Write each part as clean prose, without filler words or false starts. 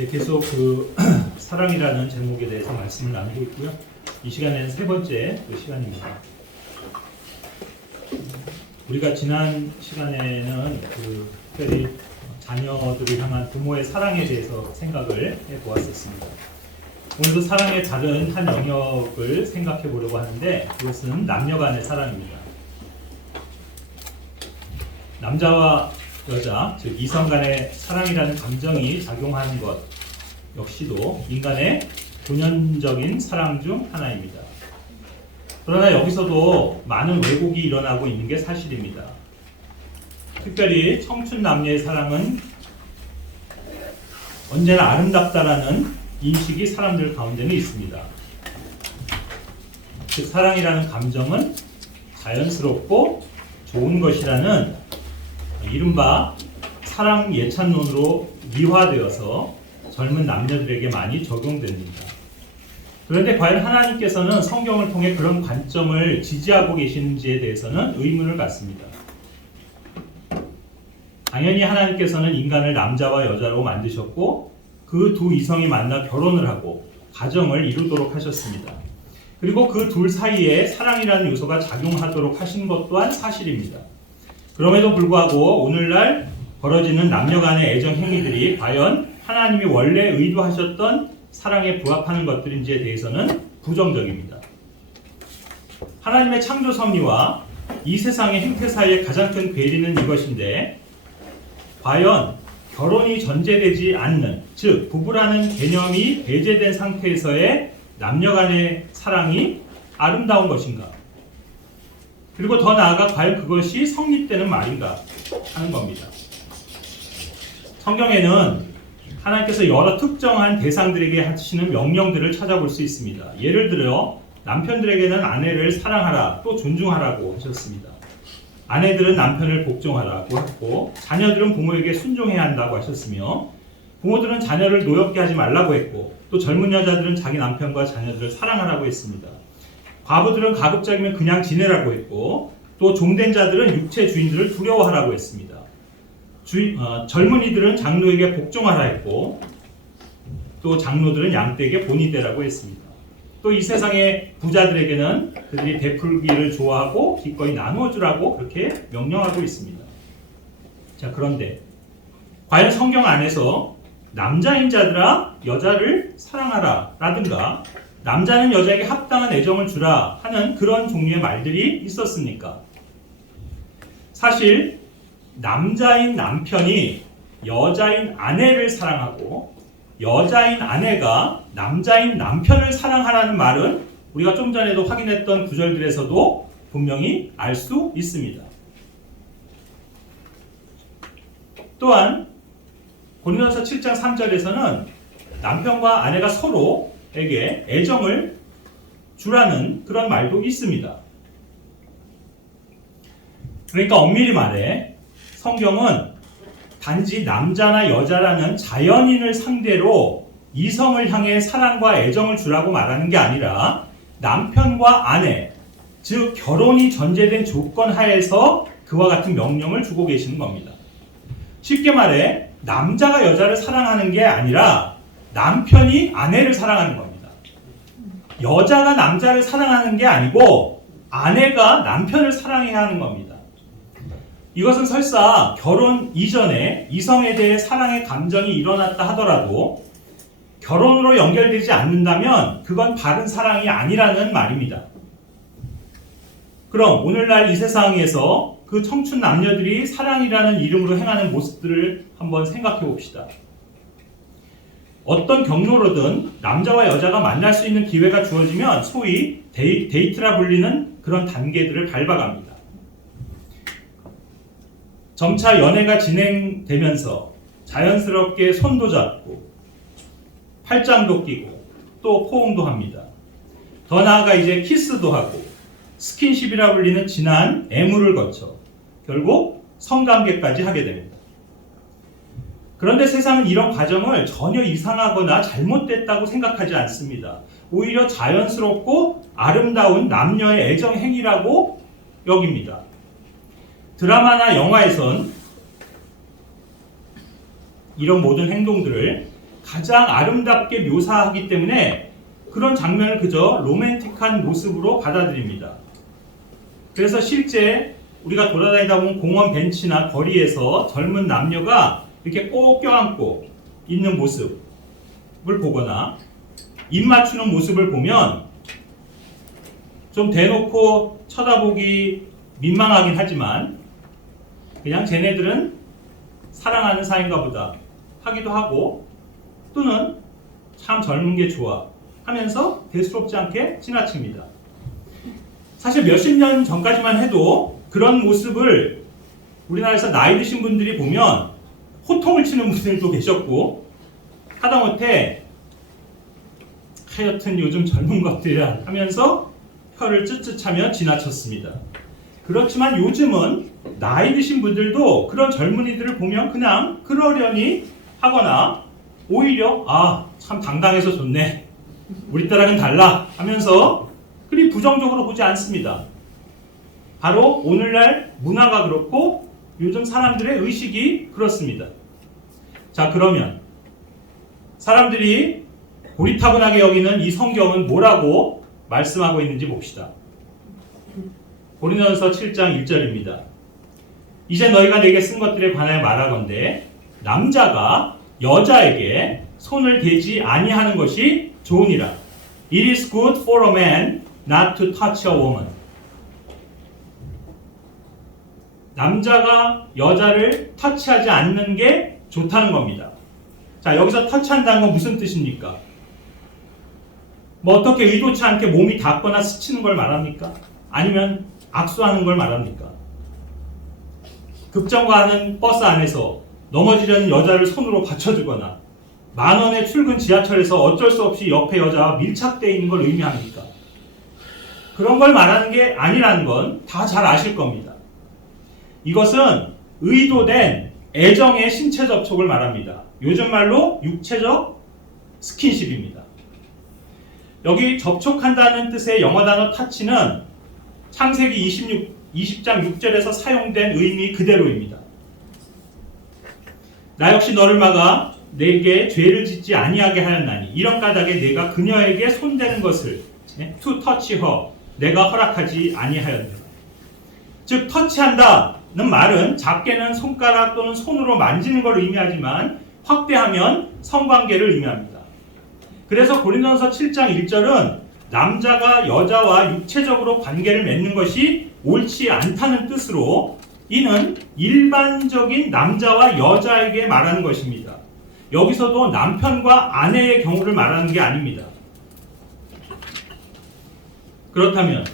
네, 계속 사랑이라는 제목에 대해서 말씀을 나누고 있고요. 이 시간에는 세 번째 시간입니다. 우리가 지난 시간에는 특별히 자녀들을 향한 부모의 사랑에 대해서 생각을 해보았었습니다. 오늘도 사랑의 다른 한 영역을 생각해 보려고 하는데 그것은 남녀 간의 사랑입니다. 남자와 여자, 즉 이성 간의 사랑이라는 감정이 작용하는 것 역시도 인간의 본연적인 사랑 중 하나입니다. 그러나 여기서도 많은 왜곡이 일어나고 있는 게 사실입니다. 특별히 청춘 남녀의 사랑은 언제나 아름답다라는 인식이 사람들 가운데는 있습니다. 즉 사랑이라는 감정은 자연스럽고 좋은 것이라는 이른바 사랑 예찬론으로 미화되어서 젊은 남녀들에게 많이 적용됩니다. 그런데 과연 하나님께서는 성경을 통해 그런 관점을 지지하고 계시는지에 대해서는 의문을 갖습니다. 당연히 하나님께서는 인간을 남자와 여자로 만드셨고 그 두 이성이 만나 결혼을 하고 가정을 이루도록 하셨습니다. 그리고 그 둘 사이에 사랑이라는 요소가 작용하도록 하신 것 또한 사실입니다. 그럼에도 불구하고 오늘날 벌어지는 남녀 간의 애정 행위들이 과연 하나님이 원래 의도하셨던 사랑에 부합하는 것들인지에 대해서는 부정적입니다. 하나님의 창조 섭리와 이 세상의 행태 사이의 가장 큰 괴리는 이것인데 과연 결혼이 전제되지 않는, 즉 부부라는 개념이 배제된 상태에서의 남녀 간의 사랑이 아름다운 것인가? 그리고 더 나아가 과연 그것이 성립되는 말인가 하는 겁니다. 성경에는 하나님께서 여러 특정한 대상들에게 하시는 명령들을 찾아볼 수 있습니다. 예를 들어 남편들에게는 아내를 사랑하라 또 존중하라고 하셨습니다. 아내들은 남편을 복종하라고 했고 자녀들은 부모에게 순종해야 한다고 하셨으며 부모들은 자녀를 노엽게 하지 말라고 했고 또 젊은 여자들은 자기 남편과 자녀들을 사랑하라고 했습니다. 과부들은 가급적이면 그냥 지내라고 했고 또 종된 자들은 육체 주인들을 두려워하라고 했습니다. 젊은이들은 장로에게 복종하라 했고 또 장로들은 양떼에게 본이 되라고 했습니다. 또 이 세상의 부자들에게는 그들이 베풀기를 좋아하고 기꺼이 나누어 주라고 그렇게 명령하고 있습니다. 자, 그런데 과연 성경 안에서 남자인 자들아 여자를 사랑하라 라든가 남자는 여자에게 합당한 애정을 주라 하는 그런 종류의 말들이 있었습니까? 사실 남자인 남편이 여자인 아내를 사랑하고 여자인 아내가 남자인 남편을 사랑하라는 말은 우리가 좀 전에도 확인했던 구절들에서도 분명히 알 수 있습니다. 또한 고린도서 7장 3절에서는 남편과 아내가 서로에게 애정을 주라는 그런 말도 있습니다. 그러니까 엄밀히 말해 성경은 단지 남자나 여자라는 자연인을 상대로 이성을 향해 사랑과 애정을 주라고 말하는 게 아니라 남편과 아내, 즉 결혼이 전제된 조건 하에서 그와 같은 명령을 주고 계시는 겁니다. 쉽게 말해 남자가 여자를 사랑하는 게 아니라 남편이 아내를 사랑하는 겁니다. 여자가 남자를 사랑하는 게 아니고 아내가 남편을 사랑해야 하는 겁니다. 이것은 설사 결혼 이전에 이성에 대해 사랑의 감정이 일어났다 하더라도 결혼으로 연결되지 않는다면 그건 바른 사랑이 아니라는 말입니다. 그럼 오늘날 이 세상에서 그 청춘 남녀들이 사랑이라는 이름으로 행하는 모습들을 한번 생각해 봅시다. 어떤 경로로든 남자와 여자가 만날 수 있는 기회가 주어지면 소위 데이트라 불리는 그런 단계들을 밟아갑니다. 점차 연애가 진행되면서 자연스럽게 손도 잡고 팔짱도 끼고 또 포옹도 합니다. 더 나아가 이제 키스도 하고 스킨십이라 불리는 진한 애무를 거쳐 결국 성관계까지 하게 됩니다. 그런데 세상은 이런 과정을 전혀 이상하거나 잘못됐다고 생각하지 않습니다. 오히려 자연스럽고 아름다운 남녀의 애정 행위라고 여깁니다. 드라마나 영화에선 이런 모든 행동들을 가장 아름답게 묘사하기 때문에 그런 장면을 그저 로맨틱한 모습으로 받아들입니다. 그래서 실제 우리가 돌아다니다 보면 공원 벤치나 거리에서 젊은 남녀가 이렇게 꼭 껴안고 있는 모습을 보거나 입 맞추는 모습을 보면 좀 대놓고 쳐다보기 민망하긴 하지만 그냥 쟤네들은 사랑하는 사이인가 보다 하기도 하고 또는 참 젊은 게 좋아 하면서 대수롭지 않게 지나칩니다. 사실 몇십 년 전까지만 해도 그런 모습을 우리나라에서 나이 드신 분들이 보면 호통을 치는 분들도 계셨고 하다못해 하여튼 요즘 젊은 것들이라 하면서 혀를 쯧쯧하며 지나쳤습니다. 그렇지만 요즘은 나이 드신 분들도 그런 젊은이들을 보면 그냥 그러려니 하거나 오히려 참 당당해서 좋네, 우리 때랑은 달라 하면서 그리 부정적으로 보지 않습니다. 바로 오늘날 문화가 그렇고 요즘 사람들의 의식이 그렇습니다. 자, 그러면 사람들이 고리타분하게 여기는 이 성경은 뭐라고 말씀하고 있는지 봅시다. 고린도전서 7장 1절입니다. 이제 너희가 내게 쓴 것들에 관하여 말하건대 남자가 여자에게 손을 대지 아니하는 것이 좋으니라. It is good for a man not to touch a woman. 남자가 여자를 터치하지 않는 게 좋다는 겁니다. 자, 여기서 터치한다는 건 무슨 뜻입니까? 뭐 어떻게 의도치 않게 몸이 닿거나 스치는 걸 말합니까? 아니면 악수하는 걸 말합니까? 급정거하는 버스 안에서 넘어지려는 여자를 손으로 받쳐주거나 만원의 출근 지하철에서 어쩔 수 없이 옆에 여자와 밀착되어 있는 걸 의미합니까? 그런 걸 말하는 게 아니라는 건 다 잘 아실 겁니다. 이것은 의도된 애정의 신체 접촉을 말합니다. 요즘 말로 육체적 스킨십입니다. 여기 접촉한다는 뜻의 영어 단어 터치는 창세기 20장 6절에서 사용된 의미 그대로입니다. 나 역시 너를 막아 내게 죄를 짓지 아니하게 하였나니 이런 까닭에 내가 그녀에게 손대는 것을 to touch her 내가 허락하지 아니하였느라. 즉 터치한다는 말은 작게는 손가락 또는 손으로 만지는 걸 의미하지만 확대하면 성관계를 의미합니다. 그래서 고린도전서 7장 1절은 남자가 여자와 육체적으로 관계를 맺는 것이 옳지 않다는 뜻으로 이는 일반적인 남자와 여자에게 말하는 것입니다. 여기서도 남편과 아내의 경우를 말하는 게 아닙니다. 그렇다면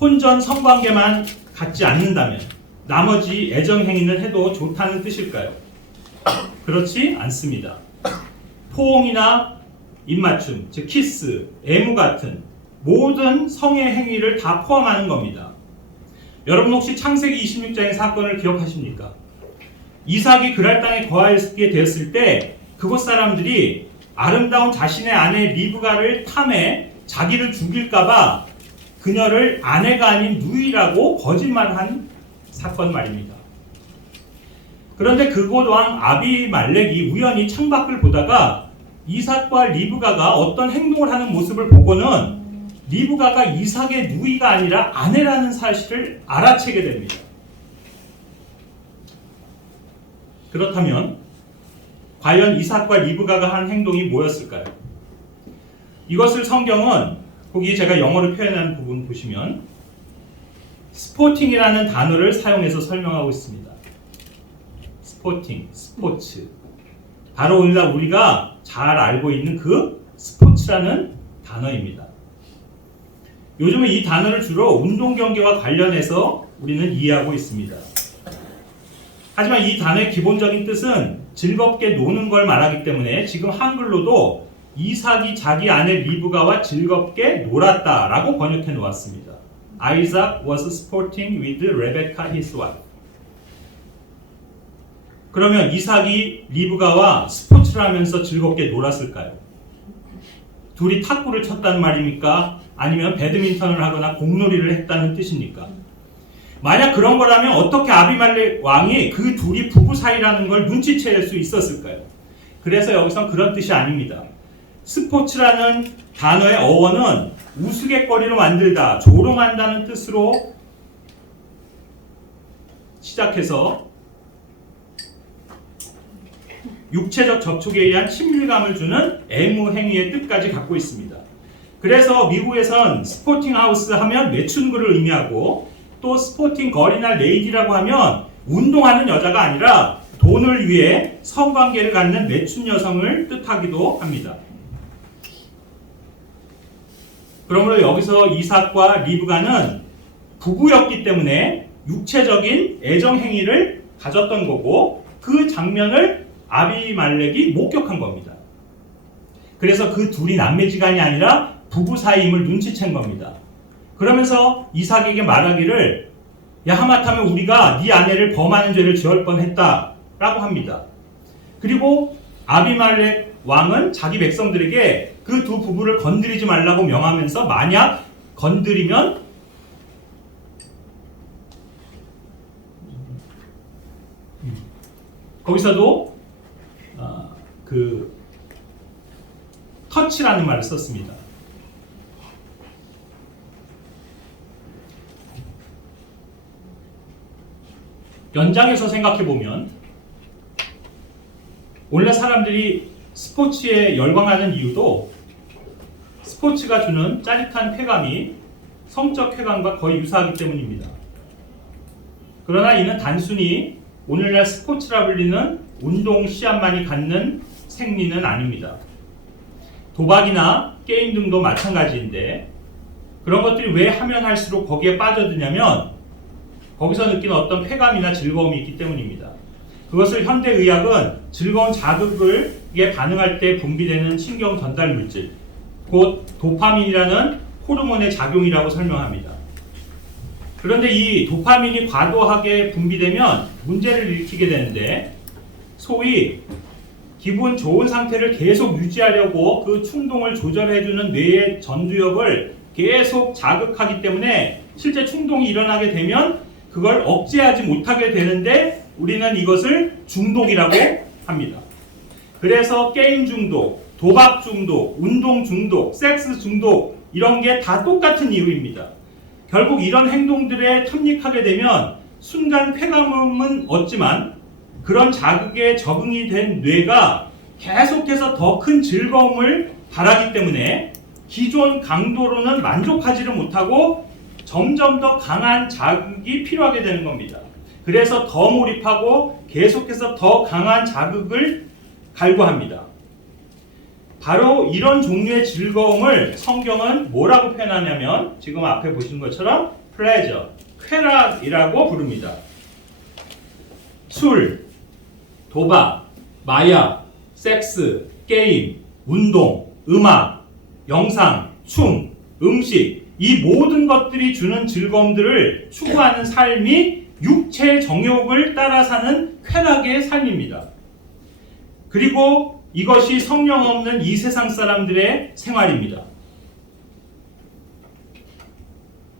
혼전 성관계만 갖지 않는다면 나머지 애정 행위는 해도 좋다는 뜻일까요? 그렇지 않습니다. 포옹이나 입맞춤, 즉 키스, 애무 같은 모든 성의 행위를 다 포함하는 겁니다. 여러분 혹시 창세기 26장의 사건을 기억하십니까? 이삭이 그랄 땅에 거하게 되었을 때 그곳 사람들이 아름다운 자신의 아내 리브가를 탐해 자기를 죽일까봐 그녀를 아내가 아닌 누이라고 거짓말한 사건 말입니다. 그런데 그곳 왕 아비말렉이 우연히 창밖을 보다가 이삭과 리브가가 어떤 행동을 하는 모습을 보고는 리브가가 이삭의 누이가 아니라 아내라는 사실을 알아채게 됩니다. 그렇다면 과연 이삭과 리브가가 한 행동이 뭐였을까요? 이것을 성경은 거기 제가 영어로 표현하는 부분 보시면 스포팅이라는 단어를 사용해서 설명하고 있습니다. 스포팅, 스포츠. 바로 오늘날 우리가 잘 알고 있는 그 스포츠라는 단어입니다. 요즘은 이 단어를 주로 운동 경기와 관련해서 우리는 이해하고 있습니다. 하지만 이 단어의 기본적인 뜻은 즐겁게 노는 걸 말하기 때문에 지금 한글로도 이삭이 자기 아내 리브가와 즐겁게 놀았다라고 번역해 놓았습니다. Isaac was sporting with Rebecca his wife. 그러면 이삭이 리브가와 스포츠를 하면서 즐겁게 놀았을까요? 둘이 탁구를 쳤다는 말입니까? 아니면 배드민턴을 하거나 공놀이를 했다는 뜻입니까? 만약 그런 거라면 어떻게 아비말렉 왕이 그 둘이 부부 사이라는 걸 눈치챌 수 있었을까요? 그래서 여기선 그런 뜻이 아닙니다. 스포츠라는 단어의 어원은 우스갯거리로 만들다, 조롱한다는 뜻으로 시작해서 육체적 접촉에 의한 친밀감을 주는 애무행위의 뜻까지 갖고 있습니다. 그래서 미국에선 스포팅 하우스 하면 매춘구를 의미하고 또 스포팅 걸이나 레이디라고 하면 운동하는 여자가 아니라 돈을 위해 성관계를 갖는 매춘 여성을 뜻하기도 합니다. 그러므로 여기서 이삭과 리브가는 부부였기 때문에 육체적인 애정 행위를 가졌던 거고 그 장면을 아비말렉이 목격한 겁니다. 그래서 그 둘이 남매지간이 아니라 부부 사이임을 눈치챈 겁니다. 그러면서 이삭에게 말하기를 야 하마터면 우리가 네 아내를 범하는 죄를 지을 뻔했다 라고 합니다. 그리고 아비말렉 왕은 자기 백성들에게 그 두 부부를 건드리지 말라고 명하면서 만약 건드리면 거기서도 그 터치라는 말을 썼습니다. 연장해서 생각해 보면 원래 사람들이 스포츠에 열광하는 이유도 스포츠가 주는 짜릿한 쾌감이 성적 쾌감과 거의 유사하기 때문입니다. 그러나 이는 단순히 오늘날 스포츠라 불리는 운동 시합만이 갖는 생리는 아닙니다. 도박이나 게임 등도 마찬가지인데 그런 것들이 왜 하면 할수록 거기에 빠져드냐면 거기서 느끼는 어떤 쾌감이나 즐거움이 있기 때문입니다. 그것을 현대의학은 즐거운 자극에 반응할 때 분비되는 신경 전달 물질, 곧 도파민이라는 호르몬의 작용이라고 설명합니다. 그런데 이 도파민이 과도하게 분비되면 문제를 일으키게 되는데 소위 기분 좋은 상태를 계속 유지하려고 그 충동을 조절해주는 뇌의 전두엽을 계속 자극하기 때문에 실제 충동이 일어나게 되면 그걸 억제하지 못하게 되는데 우리는 이것을 중독이라고 합니다. 그래서 게임 중독, 도박 중독, 운동 중독, 섹스 중독 이런 게 다 똑같은 이유입니다. 결국 이런 행동들에 탐닉하게 되면 순간 쾌감은 얻지만 그런 자극에 적응이 된 뇌가 계속해서 더 큰 즐거움을 바라기 때문에 기존 강도로는 만족하지를 못하고 점점 더 강한 자극이 필요하게 되는 겁니다. 그래서 더 몰입하고 계속해서 더 강한 자극을 갈구합니다. 바로 이런 종류의 즐거움을 성경은 뭐라고 표현하냐면 지금 앞에 보시는 것처럼 pleasure, 쾌락이라고 부릅니다. 술, 도박, 마약, 섹스, 게임, 운동, 음악, 영상, 춤, 음식 이 모든 것들이 주는 즐거움들을 추구하는 삶이 육체 정욕을 따라 사는 쾌락의 삶입니다. 그리고 이것이 성령 없는 이 세상 사람들의 생활입니다.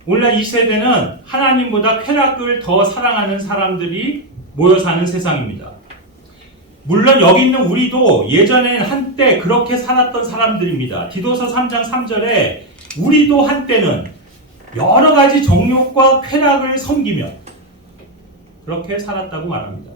오늘날 이 세대는 하나님보다 쾌락을 더 사랑하는 사람들이 모여 사는 세상입니다. 물론 여기 있는 우리도 예전에는 한때 그렇게 살았던 사람들입니다. 디도서 3장 3절에 우리도 한때는 여러 가지 정욕과 쾌락을 섬기며 그렇게 살았다고 말합니다.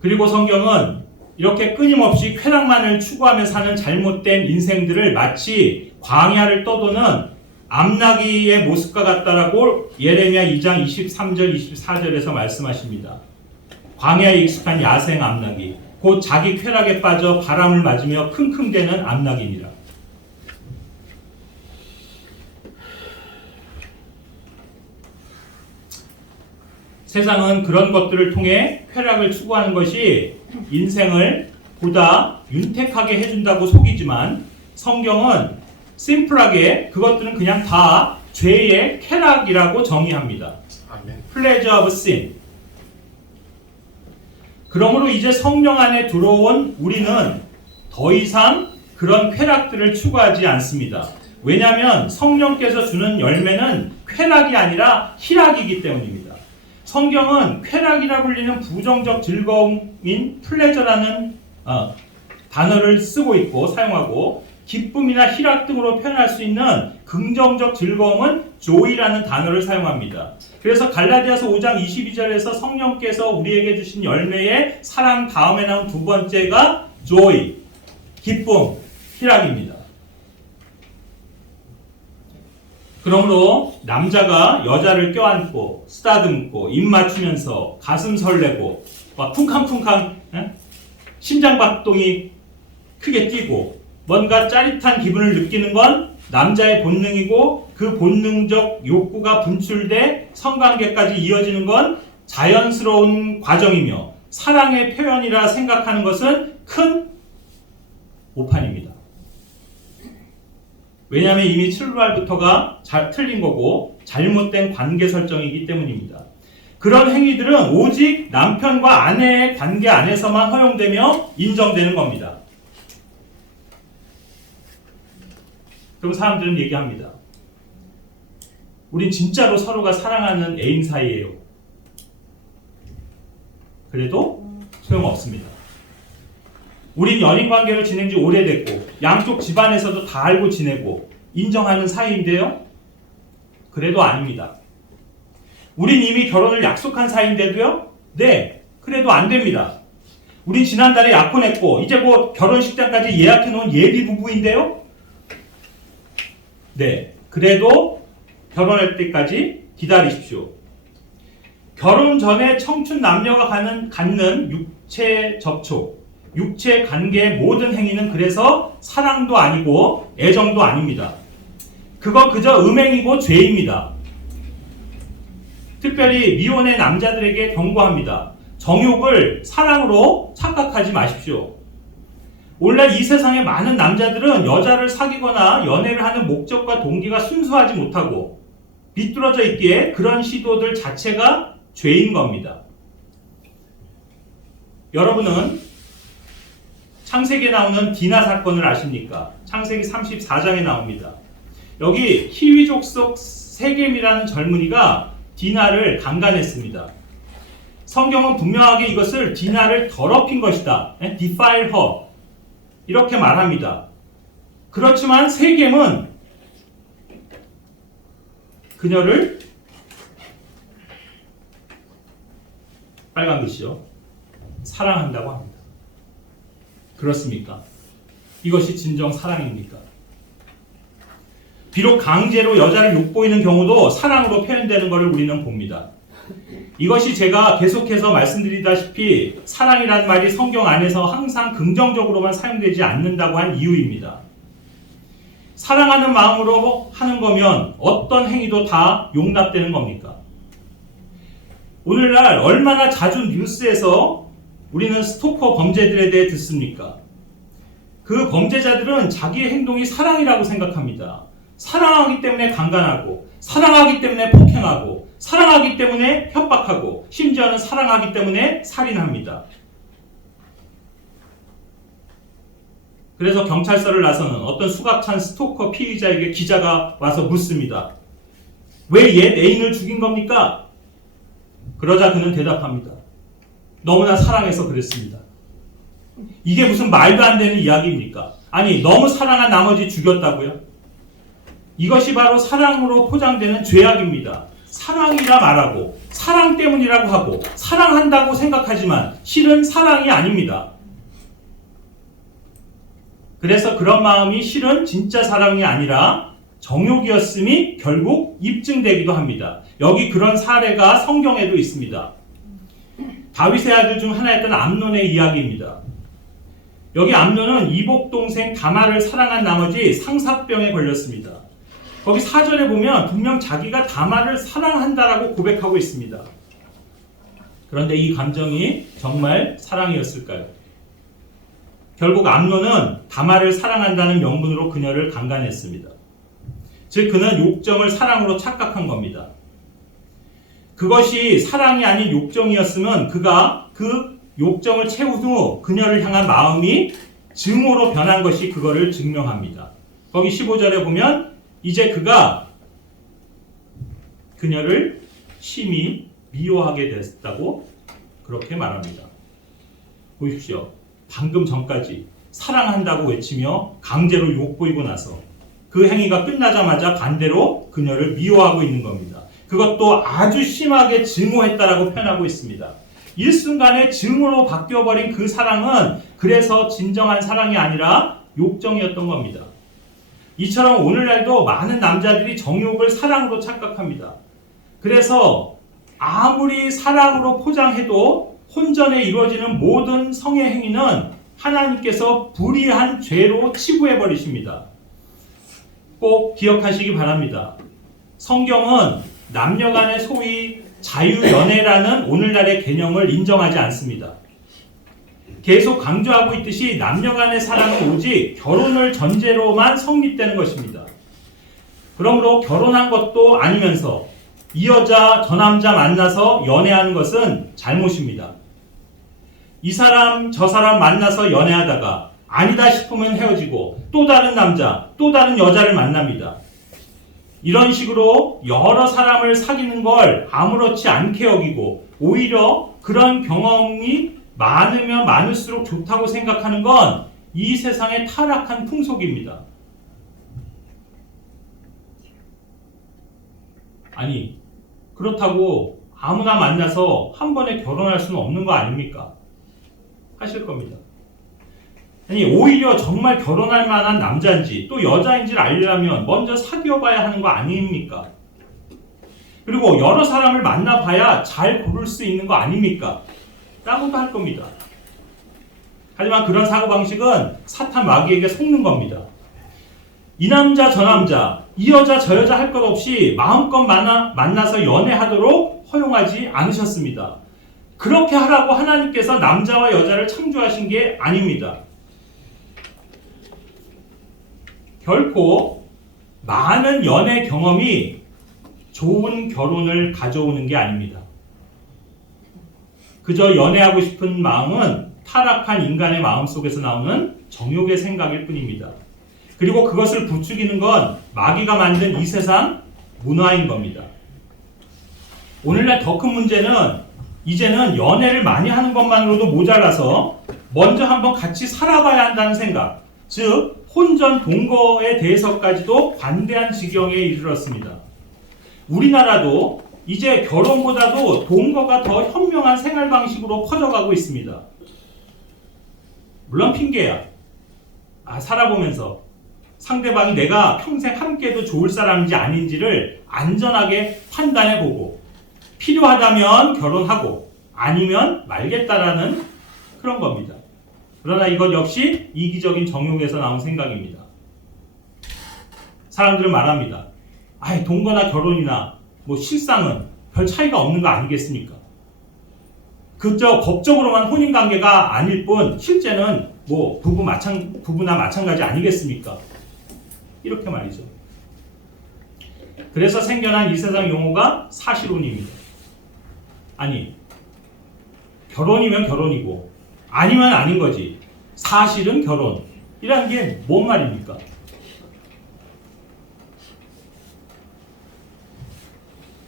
그리고 성경은 이렇게 끊임없이 쾌락만을 추구하며 사는 잘못된 인생들을 마치 광야를 떠도는 암나귀의 모습과 같다라고 예레미야 2장 23절 24절에서 말씀하십니다. 광야에 익숙한 야생 암나귀, 곧 자기 쾌락에 빠져 바람을 맞으며 킁킁대는 암나귀니라. 세상은 그런 것들을 통해 쾌락을 추구하는 것이 인생을 보다 윤택하게 해준다고 속이지만 성경은 심플하게 그것들은 그냥 다 죄의 쾌락이라고 정의합니다. Pleasure of sin. 그러므로 이제 성령 안에 들어온 우리는 더 이상 그런 쾌락들을 추구하지 않습니다. 왜냐하면 성령께서 주는 열매는 쾌락이 아니라 희락이기 때문입니다. 성경은 쾌락이라 불리는 부정적 즐거움인 플레저라는 단어를 쓰고 있고 사용하고 기쁨이나 희락 등으로 표현할 수 있는 긍정적 즐거움은 joy라는 단어를 사용합니다. 그래서 갈라디아서 5장 22절에서 성령께서 우리에게 주신 열매의 사랑 다음에 나온 두 번째가 joy, 기쁨, 희락입니다. 그러므로 남자가 여자를 껴안고 쓰다듬고 입 맞추면서 가슴 설레고 막 쿵쾅쿵쾅 심장박동이 크게 뛰고 뭔가 짜릿한 기분을 느끼는 건 남자의 본능이고 그 본능적 욕구가 분출돼 성관계까지 이어지는 건 자연스러운 과정이며 사랑의 표현이라 생각하는 것은 큰 오판입니다. 왜냐하면 이미 출발부터가 틀린 거고 잘못된 관계 설정이기 때문입니다. 그런 행위들은 오직 남편과 아내의 관계 안에서만 허용되며 인정되는 겁니다. 그럼 사람들은 얘기합니다. 우린 진짜로 서로가 사랑하는 애인 사이예요. 그래도 소용없습니다. 우린 연인 관계를 지낸 지 오래됐고 양쪽 집안에서도 다 알고 지내고 인정하는 사이인데요. 그래도 아닙니다. 우린 이미 결혼을 약속한 사이인데도요. 네, 그래도 안 됩니다. 우린 지난달에 약혼했고 이제 곧 결혼식장까지 예약해놓은 예비 부부인데요. 네, 그래도 결혼할 때까지 기다리십시오. 결혼 전에 청춘 남녀가 갖는 육체 접촉, 육체 관계의 모든 행위는 그래서 사랑도 아니고 애정도 아닙니다. 그거 그저 음행이고 죄입니다. 특별히 미혼의 남자들에게 경고합니다. 정욕을 사랑으로 착각하지 마십시오. 원래 이 세상의 많은 남자들은 여자를 사귀거나 연애를 하는 목적과 동기가 순수하지 못하고 비뚤어져 있기에 그런 시도들 자체가 죄인 겁니다. 여러분은 창세기에 나오는 디나 사건을 아십니까? 창세기 34장에 나옵니다. 여기 히위족 속 세겜이라는 젊은이가 디나를 강간했습니다. 성경은 분명하게 이것을 디나를 더럽힌 것이다. defile her. 이렇게 말합니다. 그렇지만 세겜은 그녀를 빨간 글씨요. 사랑한다고 합니다. 그렇습니까? 이것이 진정 사랑입니까? 비록 강제로 여자를 욕보이는 경우도 사랑으로 표현되는 것을 우리는 봅니다. 이것이 제가 계속해서 말씀드리다시피 사랑이란 말이 성경 안에서 항상 긍정적으로만 사용되지 않는다고 한 이유입니다. 사랑하는 마음으로 하는 거면 어떤 행위도 다 용납되는 겁니까? 오늘날 얼마나 자주 뉴스에서 우리는 스토커 범죄들에 대해 듣습니까? 그 범죄자들은 자기의 행동이 사랑이라고 생각합니다. 사랑하기 때문에 강간하고, 사랑하기 때문에 폭행하고, 사랑하기 때문에 협박하고, 심지어는 사랑하기 때문에 살인합니다. 그래서 경찰서를 나서는 어떤 수갑찬 스토커 피의자에게 기자가 와서 묻습니다. 왜 옛 애인을 죽인 겁니까? 그러자 그는 대답합니다. 너무나 사랑해서 그랬습니다. 이게 무슨 말도 안 되는 이야기입니까? 아니, 너무 사랑한 나머지 죽였다고요? 이것이 바로 사랑으로 포장되는 죄악입니다. 사랑이라 말하고 사랑 때문이라고 하고 사랑한다고 생각하지만 실은 사랑이 아닙니다. 그래서 그런 마음이 실은 진짜 사랑이 아니라 정욕이었음이 결국 입증되기도 합니다. 여기 그런 사례가 성경에도 있습니다. 다윗의 아들 중 하나였던 암논의 이야기입니다. 여기 암논은 이복 동생 다말을 사랑한 나머지 상사병에 걸렸습니다. 거기 4절에 보면 분명 자기가 다말을 사랑한다라고 고백하고 있습니다. 그런데 이 감정이 정말 사랑이었을까요? 결국 암논은 다말을 사랑한다는 명분으로 그녀를 강간했습니다. 즉 그는 욕정을 사랑으로 착각한 겁니다. 그것이 사랑이 아닌 욕정이었으면 그가 그 욕정을 채운 후 그녀를 향한 마음이 증오로 변한 것이 그거를 증명합니다. 거기 15절에 보면 이제 그가 그녀를 심히 미워하게 됐다고 그렇게 말합니다. 보십시오. 방금 전까지 사랑한다고 외치며 강제로 욕보이고 나서 그 행위가 끝나자마자 반대로 그녀를 미워하고 있는 겁니다. 그것도 아주 심하게 증오했다라고 표현하고 있습니다. 일순간에 증오로 바뀌어버린 그 사랑은 그래서 진정한 사랑이 아니라 욕정이었던 겁니다. 이처럼 오늘날도 많은 남자들이 정욕을 사랑으로 착각합니다. 그래서 아무리 사랑으로 포장해도 혼전에 이루어지는 모든 성의 행위는 하나님께서 불의한 죄로 치부해 버리십니다. 꼭 기억하시기 바랍니다. 성경은 남녀 간의 소위 자유연애라는 오늘날의 개념을 인정하지 않습니다. 계속 강조하고 있듯이 남녀 간의 사랑은 오직 결혼을 전제로만 성립되는 것입니다. 그러므로 결혼한 것도 아니면서 이 여자 저 남자 만나서 연애하는 것은 잘못입니다. 이 사람 저 사람 만나서 연애하다가 아니다 싶으면 헤어지고 또 다른 남자 또 다른 여자를 만납니다. 이런 식으로 여러 사람을 사귀는 걸 아무렇지 않게 여기고 오히려 그런 경험이 많으면 많을수록 좋다고 생각하는 건 이 세상의 타락한 풍속입니다. 아니, 그렇다고 아무나 만나서 한 번에 결혼할 수는 없는 거 아닙니까? 하실 겁니다. 아니, 오히려 정말 결혼할 만한 남자인지 또 여자인지를 알려면 먼저 사귀어봐야 하는 거 아닙니까? 그리고 여러 사람을 만나봐야 잘 고를 수 있는 거 아닙니까? 라고도 할 겁니다. 하지만 그런 사고방식은 사탄 마귀에게 속는 겁니다. 이 남자 저 남자, 이 여자 저 여자 할 것 없이 마음껏 만나서 연애하도록 허용하지 않으셨습니다. 그렇게 하라고 하나님께서 남자와 여자를 창조하신 게 아닙니다. 결코 많은 연애 경험이 좋은 결혼을 가져오는 게 아닙니다. 그저 연애하고 싶은 마음은 타락한 인간의 마음 속에서 나오는 정욕의 생각일 뿐입니다. 그리고 그것을 부추기는 건 마귀가 만든 이 세상 문화인 겁니다. 오늘날 더 큰 문제는 이제는 연애를 많이 하는 것만으로도 모자라서 먼저 한번 같이 살아봐야 한다는 생각, 즉 혼전 동거에 대해서까지도 관대한 지경에 이르렀습니다. 우리나라도 이제 결혼보다도 동거가 더 현명한 생활 방식으로 퍼져가고 있습니다. 물론 핑계야. 살아보면서 상대방이 내가 평생 함께해도 좋을 사람인지 아닌지를 안전하게 판단해보고 필요하다면 결혼하고 아니면 말겠다라는 그런 겁니다. 그러나 이것 역시 이기적인 정욕에서 나온 생각입니다. 사람들은 말합니다. 동거나 결혼이나 실상은 별 차이가 없는 거 아니겠습니까? 그저 법적으로만 혼인관계가 아닐 뿐 실제는 부부나 마찬가지 아니겠습니까? 이렇게 말이죠. 그래서 생겨난 이 세상 용어가 사실혼입니다. 아니, 결혼이면 결혼이고 아니면 아닌 거지. 사실은 결혼. 이라는 게 뭔 말입니까?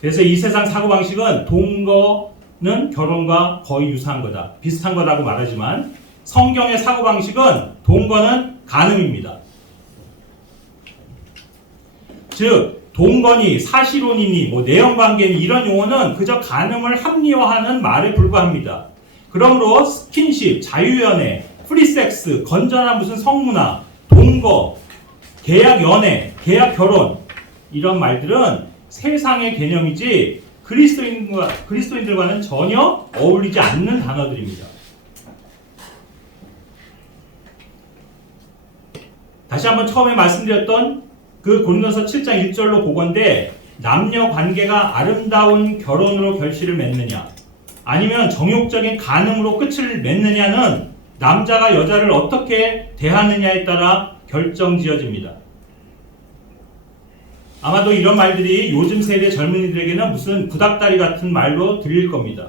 그래서 이 세상 사고방식은 동거는 결혼과 거의 유사한 거다. 비슷한 거라고 말하지만 성경의 사고방식은 동거는 간음입니다. 즉 동거니 사실혼이니 내연관계니 이런 용어는 그저 간음을 합리화하는 말에 불과합니다. 그러므로 스킨십, 자유연애, 프리섹스, 건전한 무슨 성문화, 동거, 계약 연애, 계약 결혼 이런 말들은 세상의 개념이지 그리스도인들과는 전혀 어울리지 않는 단어들입니다. 다시 한번 처음에 말씀드렸던 그 고린도서 7장 1절로 보건대 남녀 관계가 아름다운 결혼으로 결실을 맺느냐 아니면 정욕적인 간음으로 끝을 맺느냐는 남자가 여자를 어떻게 대하느냐에 따라 결정지어집니다. 아마도 이런 말들이 요즘 세대 젊은이들에게는 무슨 구닥다리 같은 말로 들릴 겁니다.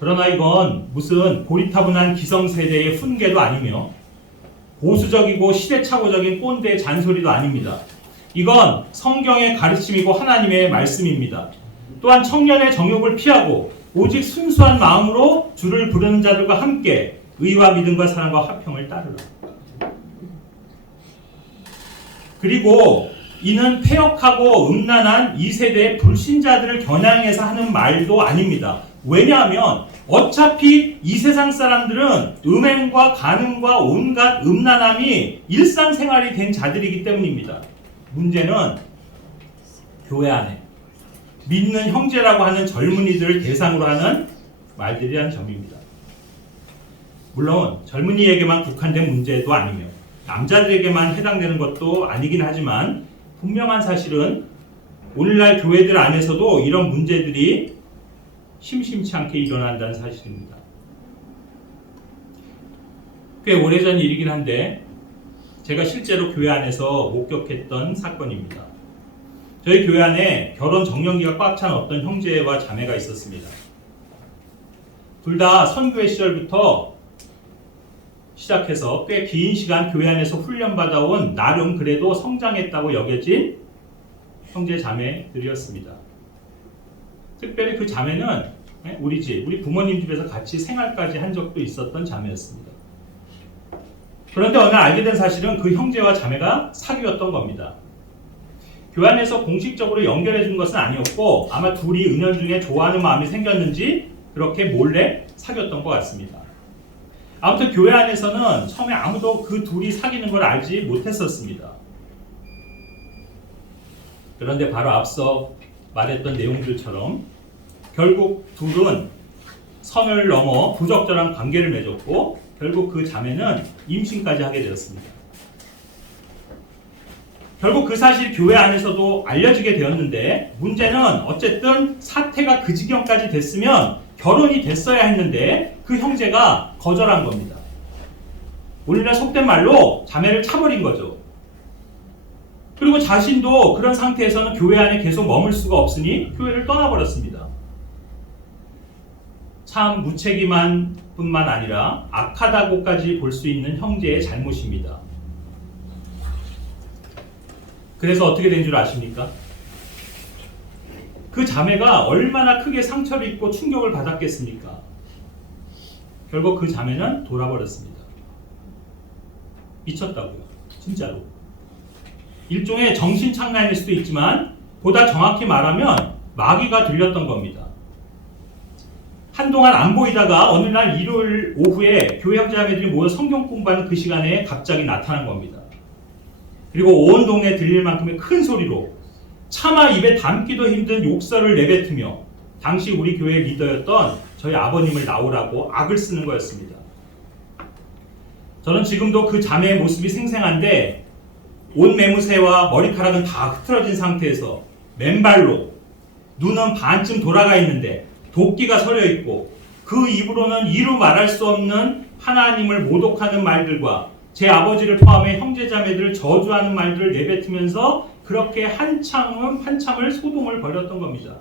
그러나 이건 무슨 고리타분한 기성세대의 훈계도 아니며 보수적이고 시대착오적인 꼰대의 잔소리도 아닙니다. 이건 성경의 가르침이고 하나님의 말씀입니다. 또한 청년의 정욕을 피하고 오직 순수한 마음으로 주를 부르는 자들과 함께 의와 믿음과 사랑과 화평을 따르라. 그리고 이는 폐역하고 음란한 이 세대의 불신자들을 겨냥해서 하는 말도 아닙니다. 왜냐하면 어차피 이 세상 사람들은 음행과 간음과 온갖 음란함이 일상생활이 된 자들이기 때문입니다. 문제는 교회 안에 믿는 형제라고 하는 젊은이들을 대상으로 하는 말들이라는 점입니다. 물론 젊은이에게만 국한된 문제도 아니며 남자들에게만 해당되는 것도 아니긴 하지만 분명한 사실은 오늘날 교회들 안에서도 이런 문제들이 심심치 않게 일어난다는 사실입니다. 꽤 오래전 일이긴 한데 제가 실제로 교회 안에서 목격했던 사건입니다. 저희 교회 안에 결혼 정년기가 꽉 찬 어떤 형제와 자매가 있었습니다. 둘 다 선교회 시절부터 시작해서 꽤 긴 시간 교회 안에서 훈련받아온 나름 그래도 성장했다고 여겨진 형제 자매들이었습니다. 특별히 그 자매는 우리 부모님 집에서 같이 생활까지 한 적도 있었던 자매였습니다. 그런데 어느 날 알게 된 사실은 그 형제와 자매가 사귀었던 겁니다. 교회 안에서 공식적으로 연결해 준 것은 아니었고 아마 둘이 은연중에 좋아하는 마음이 생겼는지 그렇게 몰래 사귀었던 것 같습니다. 아무튼 교회 안에서는 처음에 아무도 그 둘이 사귀는 걸 알지 못했었습니다. 그런데 바로 앞서 말했던 내용들처럼 결국 둘은 선을 넘어 부적절한 관계를 맺었고 결국 그 자매는 임신까지 하게 되었습니다. 결국 그 사실 교회 안에서도 알려지게 되었는데 문제는 어쨌든 사태가 그 지경까지 됐으면 결혼이 됐어야 했는데 그 형제가 거절한 겁니다. 오늘날 속된 말로 자매를 차버린 거죠. 그리고 자신도 그런 상태에서는 교회 안에 계속 머물 수가 없으니 교회를 떠나버렸습니다. 참 무책임한 뿐만 아니라 악하다고까지 볼 수 있는 형제의 잘못입니다. 그래서 어떻게 된 줄 아십니까? 그 자매가 얼마나 크게 상처를 입고 충격을 받았겠습니까? 결국 그 자매는 돌아버렸습니다. 미쳤다고요. 진짜로. 일종의 정신착란일 수도 있지만 보다 정확히 말하면 마귀가 들렸던 겁니다. 한동안 안 보이다가 어느 날 일요일 오후에 교회 형제자매들이 모여 성경 공부하는 그 시간에 갑자기 나타난 겁니다. 그리고 온 동네에 들릴 만큼의 큰 소리로 차마 입에 담기도 힘든 욕설을 내뱉으며 당시 우리 교회 리더였던 저희 아버님을 나오라고 악을 쓰는 거였습니다. 저는 지금도 그 자매의 모습이 생생한데 옷 매무새와 머리카락은 다 흐트러진 상태에서 맨발로 눈은 반쯤 돌아가 있는데 도끼가 서려 있고 그 입으로는 이루 말할 수 없는 하나님을 모독하는 말들과 제 아버지를 포함해 형제자매들을 저주하는 말들을 내뱉으면서 그렇게 한참을 소동을 벌였던 겁니다.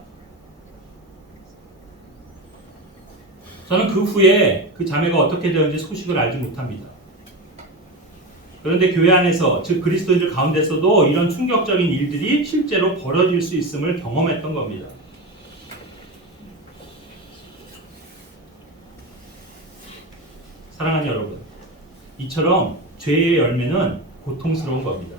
저는 그 후에 그 자매가 어떻게 되었는지 소식을 알지 못합니다. 그런데 교회 안에서 즉 그리스도인들 가운데서도 이런 충격적인 일들이 실제로 벌어질 수 있음을 경험했던 겁니다. 사랑하는 여러분, 이처럼 죄의 열매는 고통스러운 겁니다.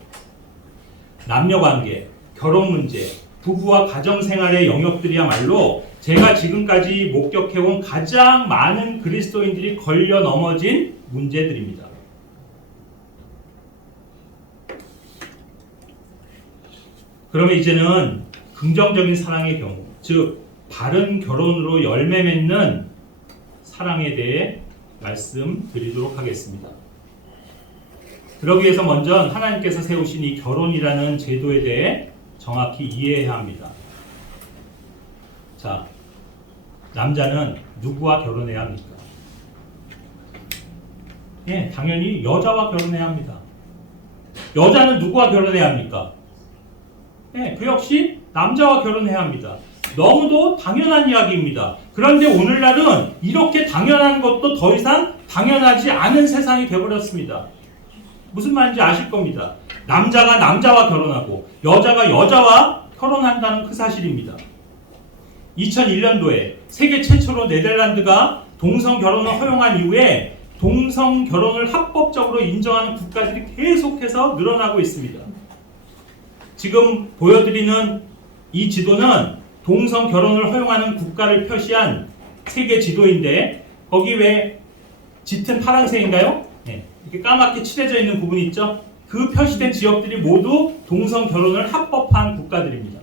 남녀관계, 결혼 문제, 부부와 가정생활의 영역들이야말로 제가 지금까지 목격해온 가장 많은 그리스도인들이 걸려 넘어진 문제들입니다. 그러면 이제는 긍정적인 사랑의 경우, 즉 바른 결혼으로 열매 맺는 사랑에 대해 말씀드리도록 하겠습니다. 그러기 위해서 먼저 하나님께서 세우신 이 결혼이라는 제도에 대해 정확히 이해해야 합니다. 자, 남자는 누구와 결혼해야 합니까? 예, 당연히 여자와 결혼해야 합니다. 여자는 누구와 결혼해야 합니까? 예, 그 역시 남자와 결혼해야 합니다. 너무도 당연한 이야기입니다. 그런데 오늘날은 이렇게 당연한 것도 더 이상 당연하지 않은 세상이 되어버렸습니다. 무슨 말인지 아실 겁니다. 남자가 남자와 결혼하고 여자가 여자와 결혼한다는 그 사실입니다. 2001년도에 세계 최초로 네덜란드가 동성 결혼을 허용한 이후에 동성 결혼을 합법적으로 인정하는 국가들이 계속해서 늘어나고 있습니다. 지금 보여드리는 이 지도는 동성 결혼을 허용하는 국가를 표시한 세계 지도인데 거기 왜 짙은 파란색인가요? 네, 이렇게 까맣게 칠해져 있는 부분이 있죠? 그 표시된 지역들이 모두 동성 결혼을 합법화한 국가들입니다.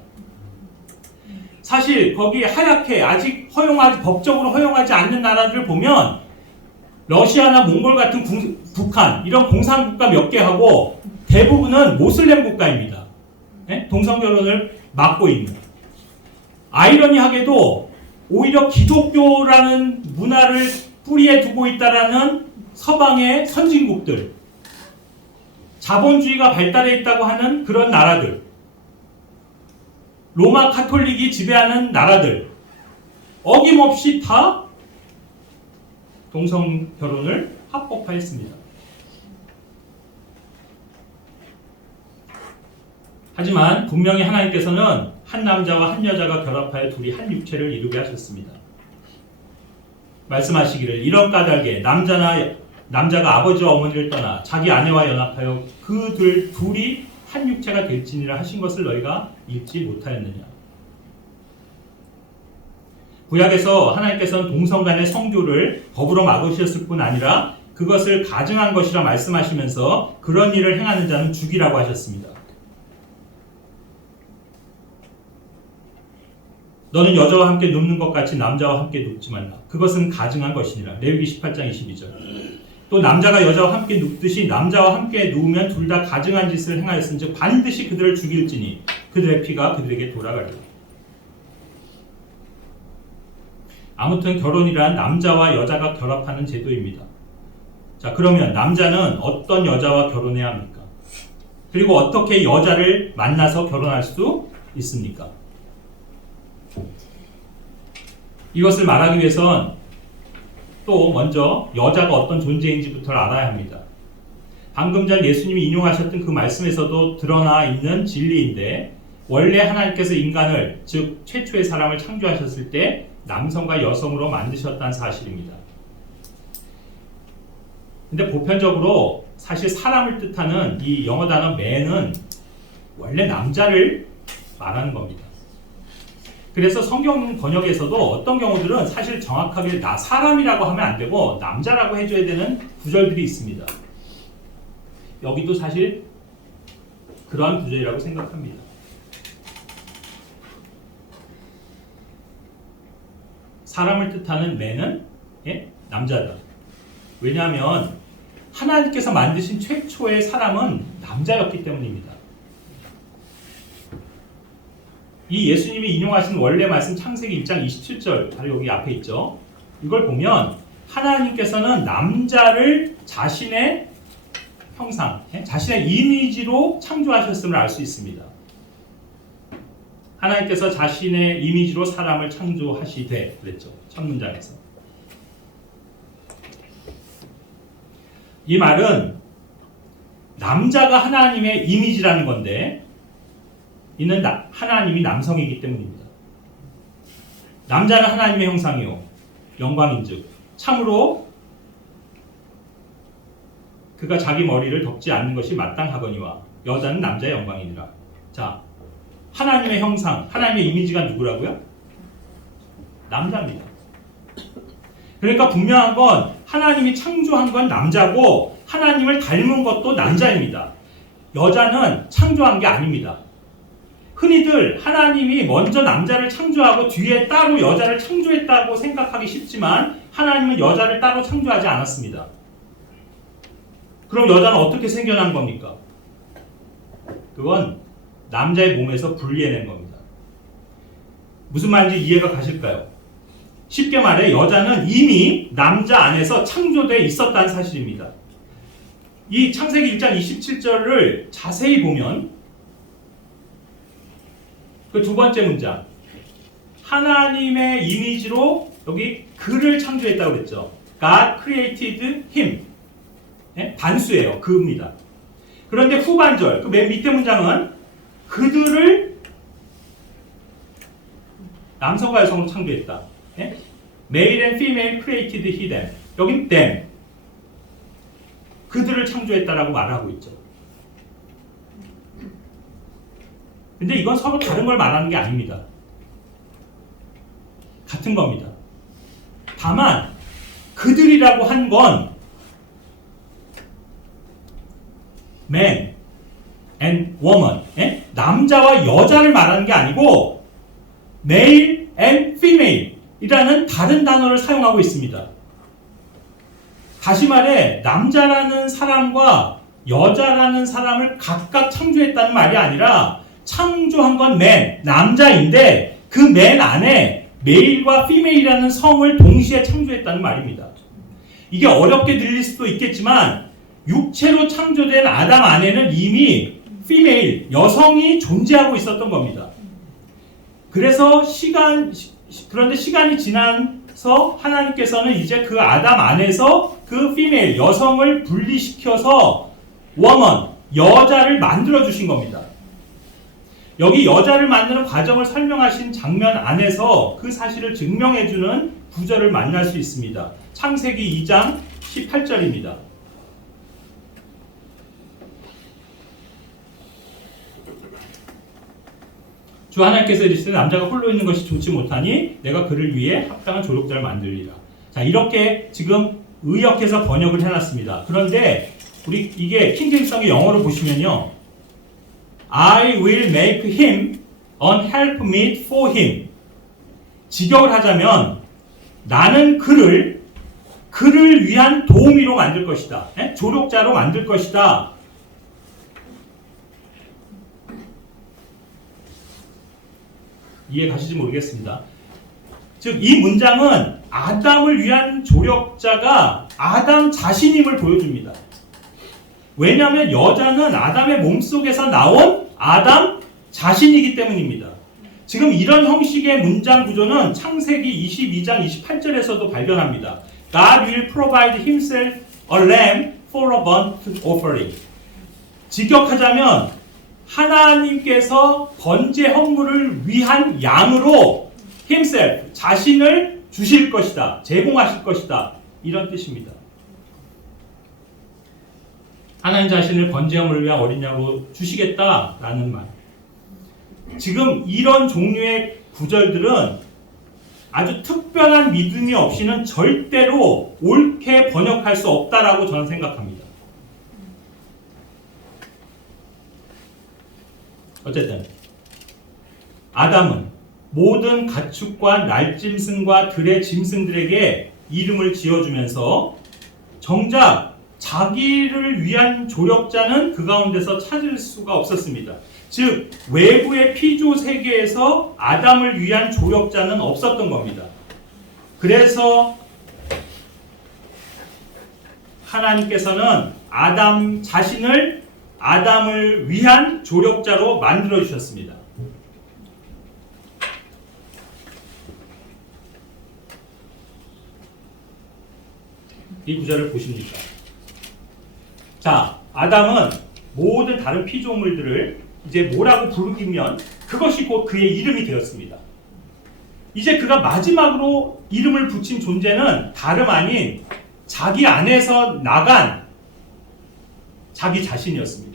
사실 거기 하얗게 아직 법적으로 허용하지 않는 나라들을 보면 러시아나 몽골 같은 북한 이런 공산국가 몇 개 하고 대부분은 모슬렘 국가입니다. 네? 동성 결혼을 막고 있는. 아이러니하게도 오히려 기독교라는 문화를 뿌리에 두고 있다라는 서방의 선진국들, 자본주의가 발달해 있다고 하는 그런 나라들, 로마 카톨릭이 지배하는 나라들, 어김없이 다 동성 결혼을 합법화했습니다. 하지만 분명히 하나님께서는 한 남자와 한 여자가 결합하여 둘이 한 육체를 이루게 하셨습니다. 말씀하시기를 이런 까닭에 남자가 아버지와 어머니를 떠나 자기 아내와 연합하여 그들 둘이 한 육체가 될지니라 하신 것을 너희가 읽지 못하였느냐. 구약에서 하나님께서는 동성 간의 성교를 법으로 막으셨을 뿐 아니라 그것을 가증한 것이라 말씀하시면서 그런 일을 행하는 자는 죽이라고 하셨습니다. 너는 여자와 함께 눕는 것 같이 남자와 함께 눕지 말라. 그것은 가증한 것이니라. 레위기 18장 22절. 또 남자가 여자와 함께 눕듯이 남자와 함께 누우면 둘 다 가증한 짓을 행하였은즉 반드시 그들을 죽일지니 그들의 피가 그들에게 돌아가리라. 아무튼 결혼이란 남자와 여자가 결합하는 제도입니다. 자, 그러면 남자는 어떤 여자와 결혼해야 합니까? 그리고 어떻게 여자를 만나서 결혼할 수 있습니까? 이것을 말하기 위해선 또 먼저 여자가 어떤 존재인지부터 알아야 합니다. 방금 전 예수님이 인용하셨던 그 말씀에서도 드러나 있는 진리인데 원래 하나님께서 인간을, 즉 최초의 사람을 창조하셨을 때 남성과 여성으로 만드셨다는 사실입니다. 근데 보편적으로 사실 사람을 뜻하는 이 영어 단어 man은 원래 남자를 말하는 겁니다. 그래서 성경 번역에서도 어떤 경우들은 사실 정확하게 사람이라고 하면 안 되고 남자라고 해줘야 되는 구절들이 있습니다. 여기도 사실 그러한 구절이라고 생각합니다. 사람을 뜻하는 man은 남자다. 왜냐하면 하나님께서 만드신 최초의 사람은 남자였기 때문입니다. 이 예수님이 인용하신 원래 말씀 창세기 1장 27절 바로 여기 앞에 있죠. 이걸 보면 하나님께서는 남자를 자신의 형상, 자신의 이미지로 창조하셨음을 알 수 있습니다. 하나님께서 자신의 이미지로 사람을 창조하시되 그랬죠. 첫 문장에서. 이 말은 남자가 하나님의 이미지라는 건데 이는 하나님이 남성이기 때문입니다. 남자는 하나님의 형상이요 영광인즉 참으로 그가 자기 머리를 덮지 않는 것이 마땅하거니와 여자는 남자의 영광이니라. 자, 하나님의 형상, 하나님의 이미지가 누구라고요? 남자입니다. 그러니까 분명한 건 하나님이 창조한 건 남자고 하나님을 닮은 것도 남자입니다. 여자는 창조한 게 아닙니다. 흔히들 하나님이 먼저 남자를 창조하고 뒤에 따로 여자를 창조했다고 생각하기 쉽지만 하나님은 여자를 따로 창조하지 않았습니다. 그럼 여자는 어떻게 생겨난 겁니까? 그건 남자의 몸에서 분리해낸 겁니다. 무슨 말인지 이해가 가실까요? 쉽게 말해 여자는 이미 남자 안에서 창조되어 있었다는 사실입니다. 이 창세기 1장 27절을 자세히 보면 그 두 번째 문장 하나님의 이미지로 여기 그를 창조했다고 그랬죠. God created him. 단수예요. 그입니다. 그런데 후반절 그 맨 밑에 문장은 그들을 남성과 여성으로 창조했다. 예? Male and female created he them. 여긴 them. 그들을 창조했다라고 말하고 있죠. 근데 이건 서로 다른 걸 말하는 게 아닙니다. 같은 겁니다. 다만 그들이라고 한 건 man and woman, 예? 남자와 여자를 말하는 게 아니고 male and female 이라는 다른 단어를 사용하고 있습니다. 다시 말해 남자라는 사람과 여자라는 사람을 각각 창조했다는 말이 아니라 창조한 건 man, 남자인데 그 man 안에 메일과 피메일이라는 성을 동시에 창조했다는 말입니다. 이게 어렵게 들릴 수도 있겠지만 육체로 창조된 아담 안에는 이미 피메일, 여성이 존재하고 있었던 겁니다. 그래서 그런데 시간이 지나서 하나님께서는 이제 그 아담 안에서 그 피메일, 여성을 분리시켜서 woman, 여자를 만들어 주신 겁니다. 여기 여자를 만드는 과정을 설명하신 장면 안에서 그 사실을 증명해주는 구절을 만날 수 있습니다. 창세기 2장 18절입니다. 주 하나님께서 이르시되 남자가 홀로 있는 것이 좋지 못하니 내가 그를 위해 합당한 조력자를 만들리라. 자, 이렇게 지금 의역해서 번역을 해놨습니다. 그런데 우리 이게 킹제임스성의 영어로 보시면요, I will make him an helpmeet for him. 직역을 하자면 나는 그를 위한 도우미로 만들 것이다. 에? 조력자로 만들 것이다. 이해 가시지 모르겠습니다. 즉, 이 문장은 아담을 위한 조력자가 아담 자신임을 보여줍니다. 왜냐하면 여자는 아담의 몸속에서 나온 아담 자신이기 때문입니다. 지금 이런 형식의 문장 구조는 창세기 22장 28절에서도 발견합니다. God will provide himself a lamb for a burnt offering. 직역하자면 하나님께서 번제 헌물을 위한 양으로 himself, 자신을 주실 것이다. 제공하실 것이다. 이런 뜻입니다. 하나님 자신을 번제 헌물을 위한 어린 양으로 주시겠다라는 말. 지금 이런 종류의 구절들은 아주 특별한 믿음이 없이는 절대로 옳게 번역할 수 없다라고 저는 생각합니다. 어쨌든 아담은 모든 가축과 날짐승과 들의 짐승들에게 이름을 지어주면서 정작 자기를 위한 조력자는 그 가운데서 찾을 수가 없었습니다. 즉 외부의 피조 세계에서 아담을 위한 조력자는 없었던 겁니다. 그래서 하나님께서는 아담 자신을 아담을 위한 조력자로 만들어 주셨습니다. 이 구절을 보십니까? 자, 아담은 모든 다른 피조물들을 이제 뭐라고 부르기면 그것이 곧 그의 이름이 되었습니다. 이제 그가 마지막으로 이름을 붙인 존재는 다름 아닌 자기 안에서 나간 자기 자신이었습니다.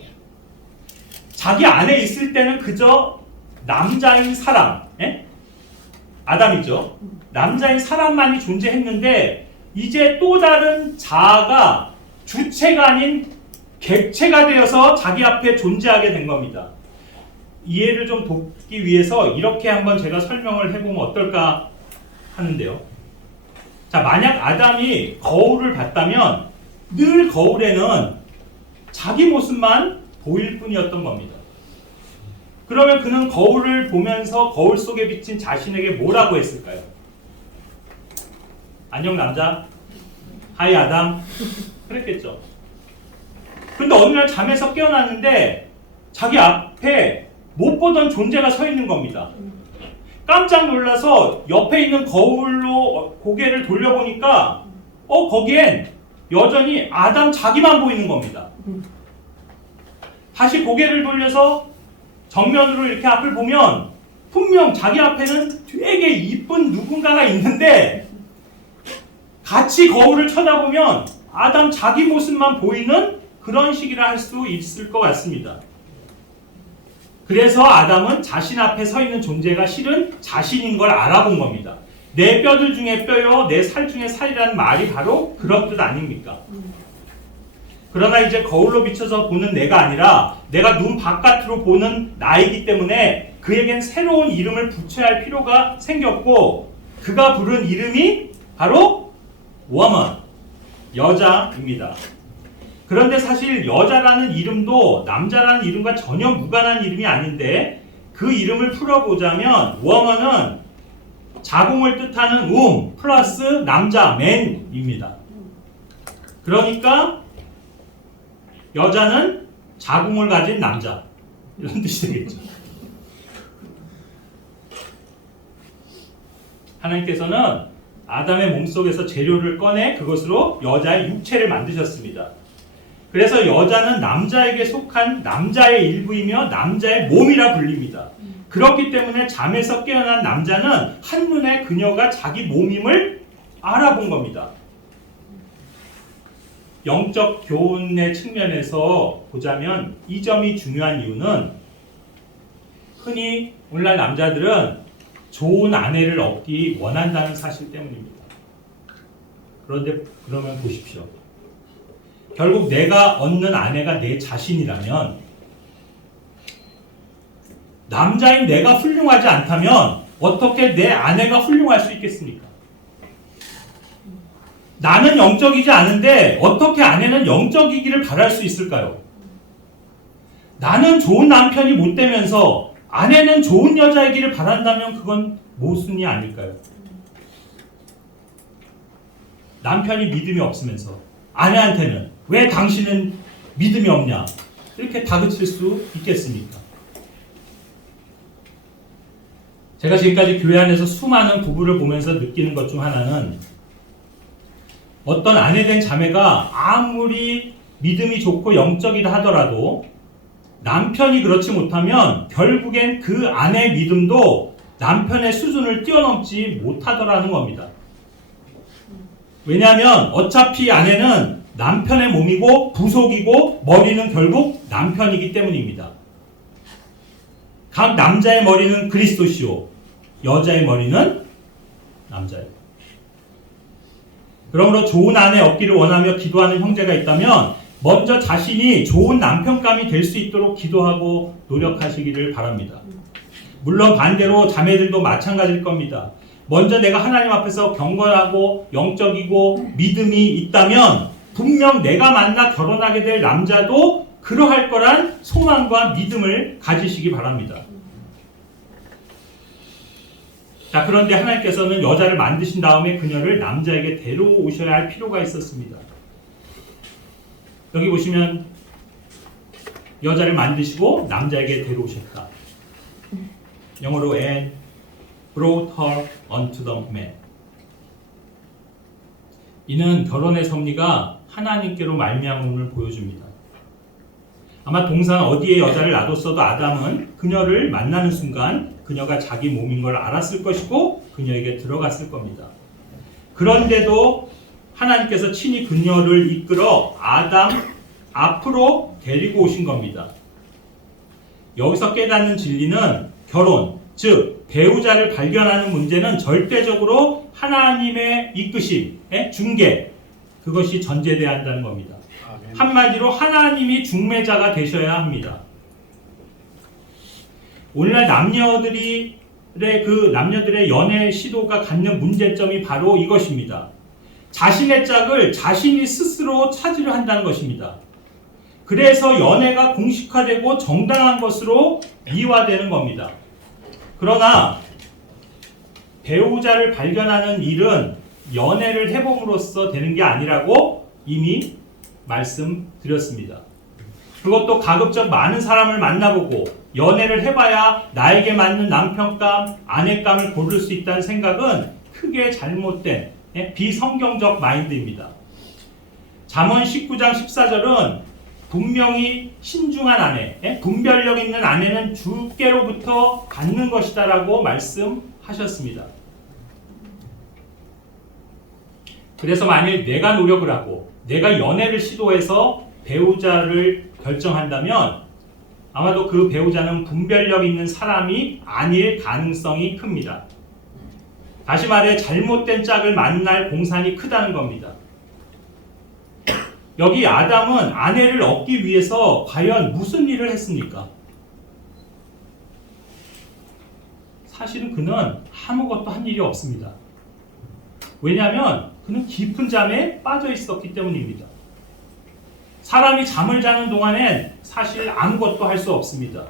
자기 안에 있을 때는 그저 남자인 사람, 아담이죠. 남자인 사람만이 존재했는데 이제 또 다른 자아가 주체가 아닌 객체가 되어서 자기 앞에 존재하게 된 겁니다. 이해를 좀 돕기 위해서 이렇게 한번 제가 설명을 해보면 어떨까 하는데요. 자, 만약 아담이 거울을 봤다면 늘 거울에는 자기 모습만 보일 뿐이었던 겁니다. 그러면 그는 거울을 보면서 거울 속에 비친 자신에게 뭐라고 했을까요? 안녕 남자, 하이 아담, 그랬겠죠. 근데 어느 날 잠에서 깨어났는데 자기 앞에 못 보던 존재가 서 있는 겁니다. 깜짝 놀라서 옆에 있는 거울로 고개를 돌려보니까 거기엔 여전히 아담 자기만 보이는 겁니다. 다시 고개를 돌려서 정면으로 이렇게 앞을 보면 분명 자기 앞에는 되게 이쁜 누군가가 있는데 같이 거울을 쳐다보면 아담 자기 모습만 보이는 그런 식이라 할 수 있을 것 같습니다. 그래서 아담은 자신 앞에 서 있는 존재가 실은 자신인 걸 알아본 겁니다. 내 뼈들 중에 뼈요, 내 살 중에 살이라는 말이 바로 그런 뜻 아닙니까? 그러나 이제 거울로 비춰서 보는 내가 아니라 내가 눈 바깥으로 보는 나이기 때문에 그에겐 새로운 이름을 붙여야 할 필요가 생겼고, 그가 부른 이름이 바로 woman, 여자입니다. 그런데 사실 여자라는 이름도 남자라는 이름과 전혀 무관한 이름이 아닌데, 그 이름을 풀어보자면 woman은 자궁을 뜻하는 플러스 남자, man입니다. 그러니까 여자는 자궁을 가진 남자, 이런 뜻이 되겠죠. 하나님께서는 아담의 몸속에서 재료를 꺼내 그것으로 여자의 육체를 만드셨습니다. 그래서 여자는 남자에게 속한 남자의 일부이며 남자의 몸이라 불립니다. 그렇기 때문에 잠에서 깨어난 남자는 한눈에 그녀가 자기 몸임을 알아본 겁니다. 영적 교훈의 측면에서 보자면 이 점이 중요한 이유는, 흔히 오늘날 남자들은 좋은 아내를 얻기 원한다는 사실 때문입니다. 그런데 그러면 보십시오. 결국 내가 얻는 아내가 내 자신이라면, 남자인 내가 훌륭하지 않다면 어떻게 내 아내가 훌륭할 수 있겠습니까? 나는 영적이지 않은데 어떻게 아내는 영적이기를 바랄 수 있을까요? 나는 좋은 남편이 못 되면서 아내는 좋은 여자이기를 바란다면 그건 모순이 아닐까요? 남편이 믿음이 없으면서 아내한테는 왜 당신은 믿음이 없냐, 이렇게 다그칠 수 있겠습니까? 제가 지금까지 교회 안에서 수많은 부부를 보면서 느끼는 것 중 하나는, 어떤 아내된 자매가 아무리 믿음이 좋고 영적이다 하더라도 남편이 그렇지 못하면 결국엔 그 아내의 믿음도 남편의 수준을 뛰어넘지 못하더라는 겁니다. 왜냐하면 어차피 아내는 남편의 몸이고 부속이고 머리는 결국 남편이기 때문입니다. 각 남자의 머리는 그리스도시요, 여자의 머리는 남자예요. 그러므로 좋은 아내 얻기를 원하며 기도하는 형제가 있다면 먼저 자신이 좋은 남편감이 될 수 있도록 기도하고 노력하시기를 바랍니다. 물론 반대로 자매들도 마찬가지일 겁니다. 먼저 내가 하나님 앞에서 경건하고 영적이고 믿음이 있다면 분명 내가 만나 결혼하게 될 남자도 그러할 거란 소망과 믿음을 가지시기 바랍니다. 자, 그런데 하나님께서는 여자를 만드신 다음에 그녀를 남자에게 데려오셔야 할 필요가 있었습니다. 여기 보시면 여자를 만드시고 남자에게 데려오셨다. 영어로 and brought her unto the man. 이는 결혼의 섭리가 하나님께로 말미암음을 보여줍니다. 아마 동산 어디에 여자를 놔뒀어도 아담은 그녀를 만나는 순간 그녀가 자기 몸인 걸 알았을 것이고 그녀에게 들어갔을 겁니다. 그런데도 하나님께서 친히 그녀를 이끌어 아담 앞으로 데리고 오신 겁니다. 여기서 깨닫는 진리는 결혼, 즉 배우자를 발견하는 문제는 절대적으로 하나님의 이끄심의 중개, 그것이 전제돼야 한다는 겁니다. 한마디로 하나님이 중매자가 되셔야 합니다. 오늘날 남녀들의 연애 시도가 갖는 문제점이 바로 이것입니다. 자신의 짝을 자신이 스스로 찾으려 한다는 것입니다. 그래서 연애가 공식화되고 정당한 것으로 미화되는 겁니다. 그러나 배우자를 발견하는 일은 연애를 해봄으로써 되는 게 아니라고 이미 말씀드렸습니다. 그것도 가급적 많은 사람을 만나보고 연애를 해봐야 나에게 맞는 남편감, 아내감을 고를 수 있다는 생각은 크게 잘못된 비성경적 마인드입니다. 잠언 19장 14절은 분명히 신중한 아내, 분별력 있는 아내는 주께로부터 받는 것이다라고 말씀하셨습니다. 그래서 만일 내가 노력을 하고 내가 연애를 시도해서 배우자를 결정한다면 아마도 그 배우자는 분별력 있는 사람이 아닐 가능성이 큽니다. 다시 말해 잘못된 짝을 만날 공산이 크다는 겁니다. 여기 아담은 아내를 얻기 위해서 과연 무슨 일을 했습니까? 사실은 그는 아무것도 한 일이 없습니다. 왜냐하면 그는 깊은 잠에 빠져 있었기 때문입니다. 사람이 잠을 자는 동안엔 사실 아무것도 할 수 없습니다.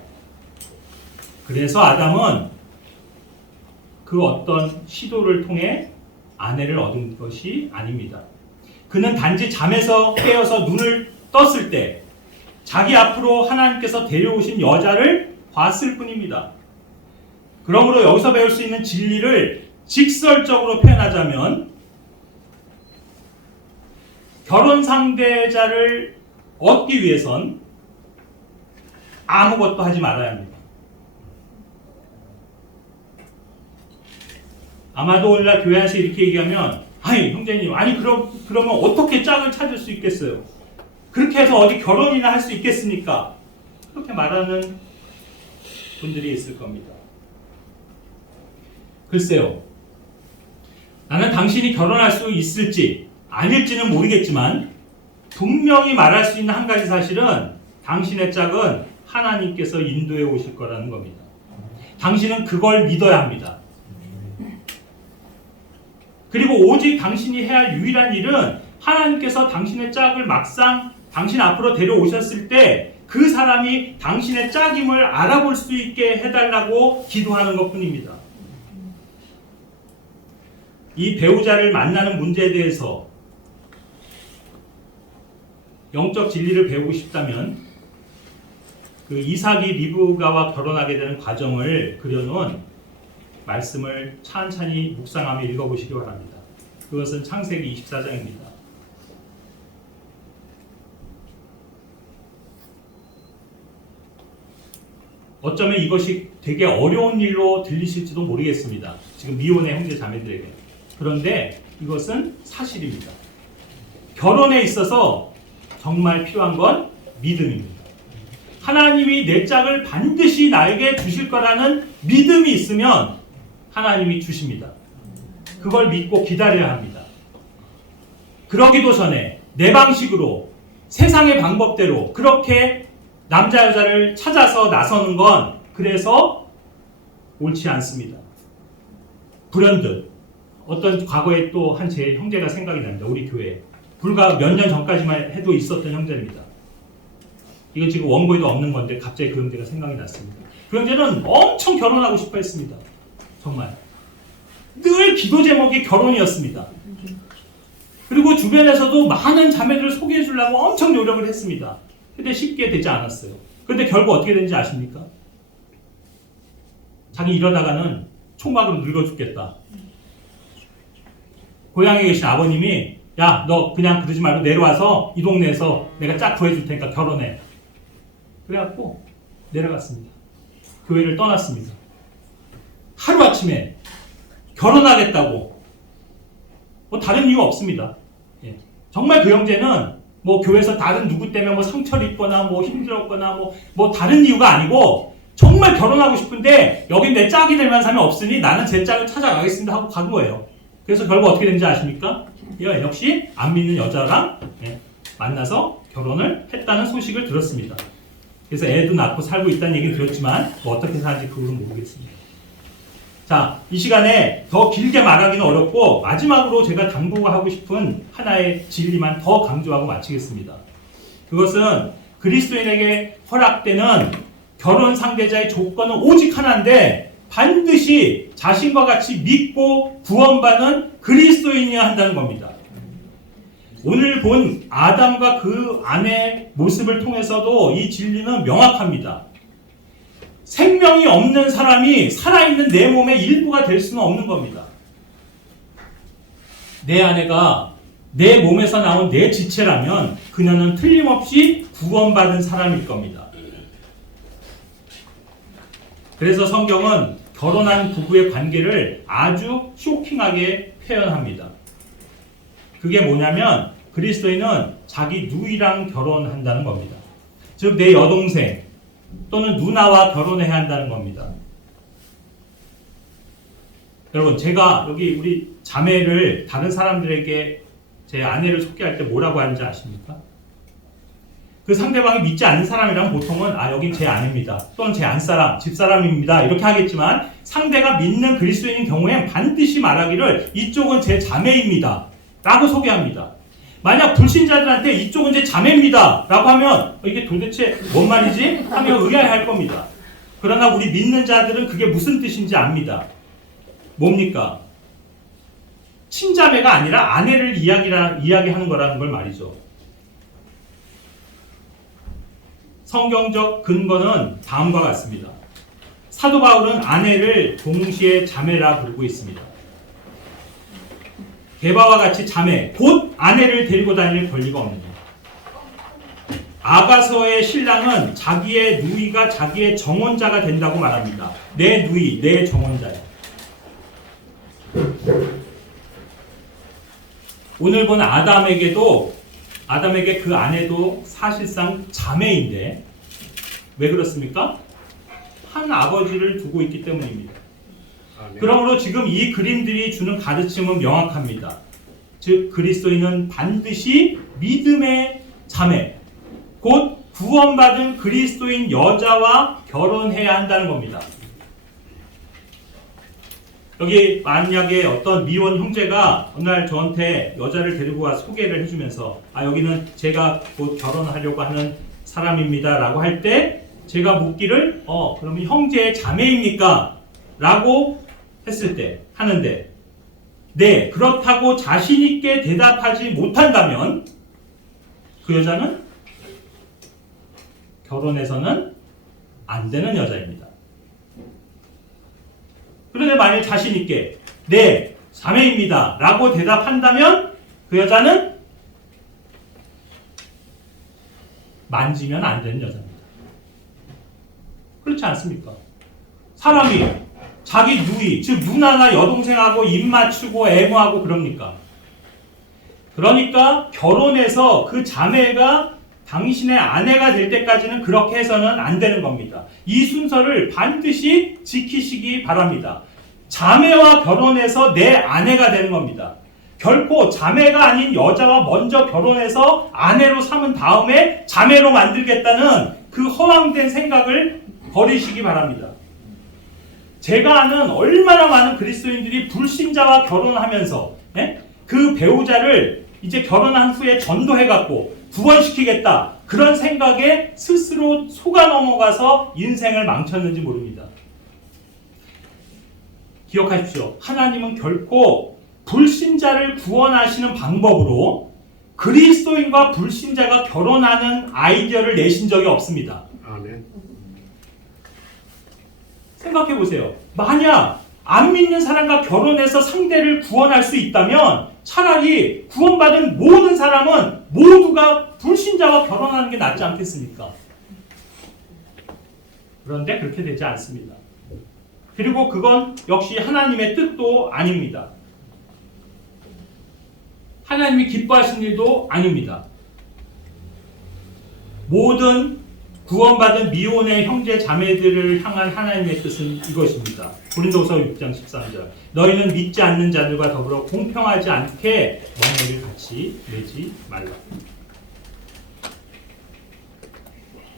그래서 아담은 그 어떤 시도를 통해 아내를 얻은 것이 아닙니다. 그는 단지 잠에서 깨어서 눈을 떴을 때 자기 앞으로 하나님께서 데려오신 여자를 봤을 뿐입니다. 그러므로 여기서 배울 수 있는 진리를 직설적으로 표현하자면 결혼 상대자를 얻기 위해선 아무것도 하지 말아야 합니다. 아마도 오늘날 교회 안에서 이렇게 얘기하면 아니 형제님 그러면 어떻게 짝을 찾을 수 있겠어요? 그렇게 해서 어디 결혼이나 할 수 있겠습니까? 그렇게 말하는 분들이 있을 겁니다. 글쎄요, 나는 당신이 결혼할 수 있을지 아닐지는 모르겠지만 분명히 말할 수 있는 한 가지 사실은 당신의 짝은 하나님께서 인도해 오실 거라는 겁니다. 당신은 그걸 믿어야 합니다. 그리고 오직 당신이 해야 할 유일한 일은 하나님께서 당신의 짝을 막상 당신 앞으로 데려오셨을 때 그 사람이 당신의 짝임을 알아볼 수 있게 해달라고 기도하는 것뿐입니다. 이 배우자를 만나는 문제에 대해서 영적 진리를 배우고 싶다면 그 이삭이 리브가와 결혼하게 되는 과정을 그려놓은 말씀을 찬찬히 묵상하며 읽어보시기 바랍니다. 그것은 창세기 24장입니다. 어쩌면 이것이 되게 어려운 일로 들리실지도 모르겠습니다. 지금 미혼의 형제 자매들에게. 그런데 이것은 사실입니다. 결혼에 있어서 정말 필요한 건 믿음입니다. 하나님이 내 짝을 반드시 나에게 주실 거라는 믿음이 있으면 하나님이 주십니다. 그걸 믿고 기다려야 합니다. 그러기도 전에 내 방식으로 세상의 방법대로 그렇게 남자 여자를 찾아서 나서는 건 그래서 옳지 않습니다. 불현듯 어떤 과거에 또 한 제 형제가 생각이 납니다. 우리 교회에 불과 몇 년 전까지만 해도 있었던 형제입니다. 이건 지금 원고에도 없는 건데 갑자기 그 형제가 생각이 났습니다. 그 형제는 엄청 결혼하고 싶어 했습니다. 정말 늘 기도 제목이 결혼이었습니다. 그리고 주변에서도 많은 자매들을 소개해 주려고 엄청 노력을 했습니다. 근데 쉽게 되지 않았어요. 그런데 결국 어떻게 되는지 아십니까? 자기 이러다가는 총각으로 늙어 죽겠다. 고향에 계신 아버님이 야, 너 그냥 그러지 말고 내려와서 이 동네에서 내가 짝 구해줄 테니까 결혼해. 그래갖고 내려갔습니다. 교회를 떠났습니다. 하루아침에 결혼하겠다고. 뭐 다른 이유 없습니다. 예. 정말 그 형제는 뭐 교회에서 다른 누구 때문에 뭐 상처를 입거나 뭐 힘들었거나 뭐 다른 이유가 아니고 정말 결혼하고 싶은데 여긴 내 짝이 될 만한 사람이 없으니 나는 제 짝을 찾아가겠습니다 하고 간 거예요. 그래서 결국 어떻게 된지 아십니까? 역시 안 믿는 여자랑 만나서 결혼을 했다는 소식을 들었습니다. 그래서 애도 낳고 살고 있다는 얘기를 들었지만 뭐 어떻게 사는지 그건 모르겠습니다. 자, 이 시간에 더 길게 말하기는 어렵고 마지막으로 제가 당부하고 싶은 하나의 진리만 더 강조하고 마치겠습니다. 그것은 그리스도인에게 허락되는 결혼 상대자의 조건은 오직 하나인데 반드시 자신과 같이 믿고 구원받는 그리스도인이어야 한다는 겁니다. 오늘 본 아담과 그 아내의 모습을 통해서도 이 진리는 명확합니다. 생명이 없는 사람이 살아있는 내 몸의 일부가 될 수는 없는 겁니다. 내 아내가 내 몸에서 나온 내 지체라면 그녀는 틀림없이 구원받은 사람일 겁니다. 그래서 성경은 결혼한 부부의 관계를 아주 쇼킹하게 표현합니다. 그게 뭐냐면 그리스도인은 자기 누이랑 결혼한다는 겁니다. 즉 내 여동생 또는 누나와 결혼해야 한다는 겁니다. 여러분, 제가 여기 우리 자매를 다른 사람들에게 제 아내를 소개할 때 뭐라고 하는지 아십니까? 그 상대방이 믿지 않는 사람이라면 보통은 여긴 제 아내입니다. 또는 제 안사람, 집사람입니다. 이렇게 하겠지만 상대가 믿는 그리스도인인 경우엔 반드시 말하기를 이쪽은 제 자매입니다. 라고 소개합니다. 만약 불신자들한테 이쪽은 제 자매입니다. 라고 하면 이게 도대체 뭔 말이지? 하며 의아해할 겁니다. 그러나 우리 믿는 자들은 그게 무슨 뜻인지 압니다. 뭡니까? 친자매가 아니라 아내를 이야기하는 거라는 걸 말이죠. 성경적 근거는 다음과 같습니다. 사도 바울은 아내를 동시에 자매라 부르고 있습니다. 게바와 같이 자매, 곧 아내를 데리고 다닐 권리가 없느냐. 아가서의 신랑은 자기의 누이가 자기의 정혼자가 된다고 말합니다. 내 누이, 내 정혼자야. 오늘 본 아담에게 그 아내도 사실상 자매인데 왜 그렇습니까? 한 아버지를 두고 있기 때문입니다. 그러므로 지금 이 그림들이 주는 가르침은 명확합니다. 즉 그리스도인은 반드시 믿음의 자매, 곧 구원받은 그리스도인 여자와 결혼해야 한다는 겁니다. 여기 만약에 어떤 미혼 형제가 어느 날 저한테 여자를 데리고 와 소개를 해주면서 여기는 제가 곧 결혼하려고 하는 사람입니다 라고 할 때 제가 묻기를 그러면 형제의 자매입니까? 라고 했을 때 하는데 네, 그렇다고 자신있게 대답하지 못한다면 그 여자는 결혼해서는 안 되는 여자입니다. 그런데 만약 자신있게 네, 자매입니다 라고 대답한다면 그 여자는 만지면 안 되는 여자입니다. 그렇지 않습니까? 사람이 자기 누이, 즉 누나나 여동생하고 입 맞추고 애무하고 그럽니까? 그러니까 결혼해서 그 자매가 당신의 아내가 될 때까지는 그렇게 해서는 안 되는 겁니다. 이 순서를 반드시 지키시기 바랍니다. 자매와 결혼해서 내 아내가 되는 겁니다. 결코 자매가 아닌 여자와 먼저 결혼해서 아내로 삼은 다음에 자매로 만들겠다는 그 허황된 생각을 버리시기 바랍니다. 제가 아는 얼마나 많은 그리스도인들이 불신자와 결혼하면서 그 배우자를 이제 결혼한 후에 전도해갖고 구원시키겠다 그런 생각에 스스로 속아 넘어가서 인생을 망쳤는지 모릅니다. 기억하십시오. 하나님은 결코 불신자를 구원하시는 방법으로 그리스도인과 불신자가 결혼하는 아이디어를 내신 적이 없습니다. 아멘. 생각해 보세요. 만약 안 믿는 사람과 결혼해서 상대를 구원할 수 있다면 차라리 구원받은 모든 사람은 모두가 불신자와 결혼하는 게 낫지 않겠습니까? 그런데 그렇게 되지 않습니다. 그리고 그건 역시 하나님의 뜻도 아닙니다. 하나님이 기뻐하신 일도 아닙니다. 모든 구원받은 미혼의 형제 자매들을 향한 하나님의 뜻은 이것입니다. 고린도후서 6장 13절 너희는 믿지 않는 자들과 더불어 공평하지 않게 멍에를 같이 매지 말라.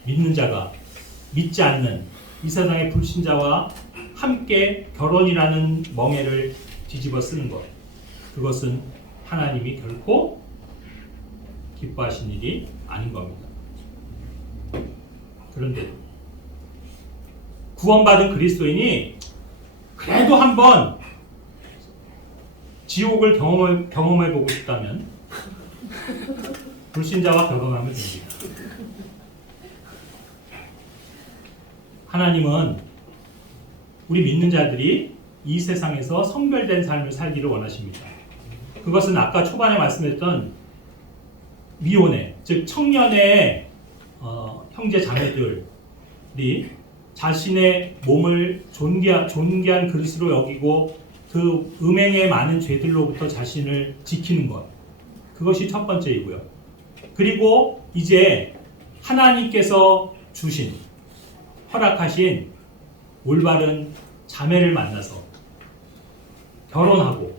믿는 자가 믿지 않는 이 세상의 불신자와 함께 결혼이라는 멍에를 뒤집어 쓰는 것, 그것은 하나님이 결코 기뻐하신 일이 아닌 겁니다. 그런데 구원받은 그리스도인이 그래도 한번 지옥을 경험해보고 싶다면 불신자와 결혼하면 됩니다. 하나님은 우리 믿는 자들이 이 세상에서 성별된 삶을 살기를 원하십니다. 그것은 아까 초반에 말씀드렸던 미혼의, 즉 청년의 형제 자매들이 자신의 몸을 존귀한 그릇으로 여기고 그 음행의 많은 죄들로부터 자신을 지키는 것. 그것이 첫 번째이고요. 그리고 이제 하나님께서 주신, 허락하신 올바른 자매를 만나서 결혼하고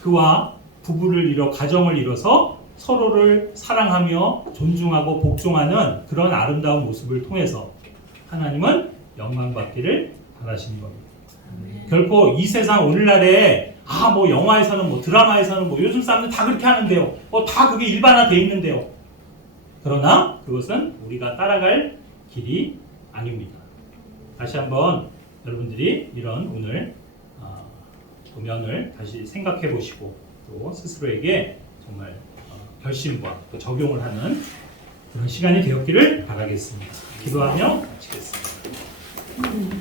그와 부부를 이뤄 가정을 이뤄서 서로를 사랑하며 존중하고 복종하는 그런 아름다운 모습을 통해서 하나님은 영광받기를 바라시는 겁니다. 결코 이 세상 오늘날에 뭐 영화에서는 뭐 드라마에서는 뭐 요즘 사람들 다 그렇게 하는데요. 다 그게 일반화되어 있는데요. 그러나 그것은 우리가 따라갈 길이 아닙니다. 다시 한번 여러분들이 이런 오늘 도면을 다시 생각해 보시고 또 스스로에게 정말 결심과 또 적용을 하는 그런 시간이 되었기를 바라겠습니다. 기도하며 마치겠습니다.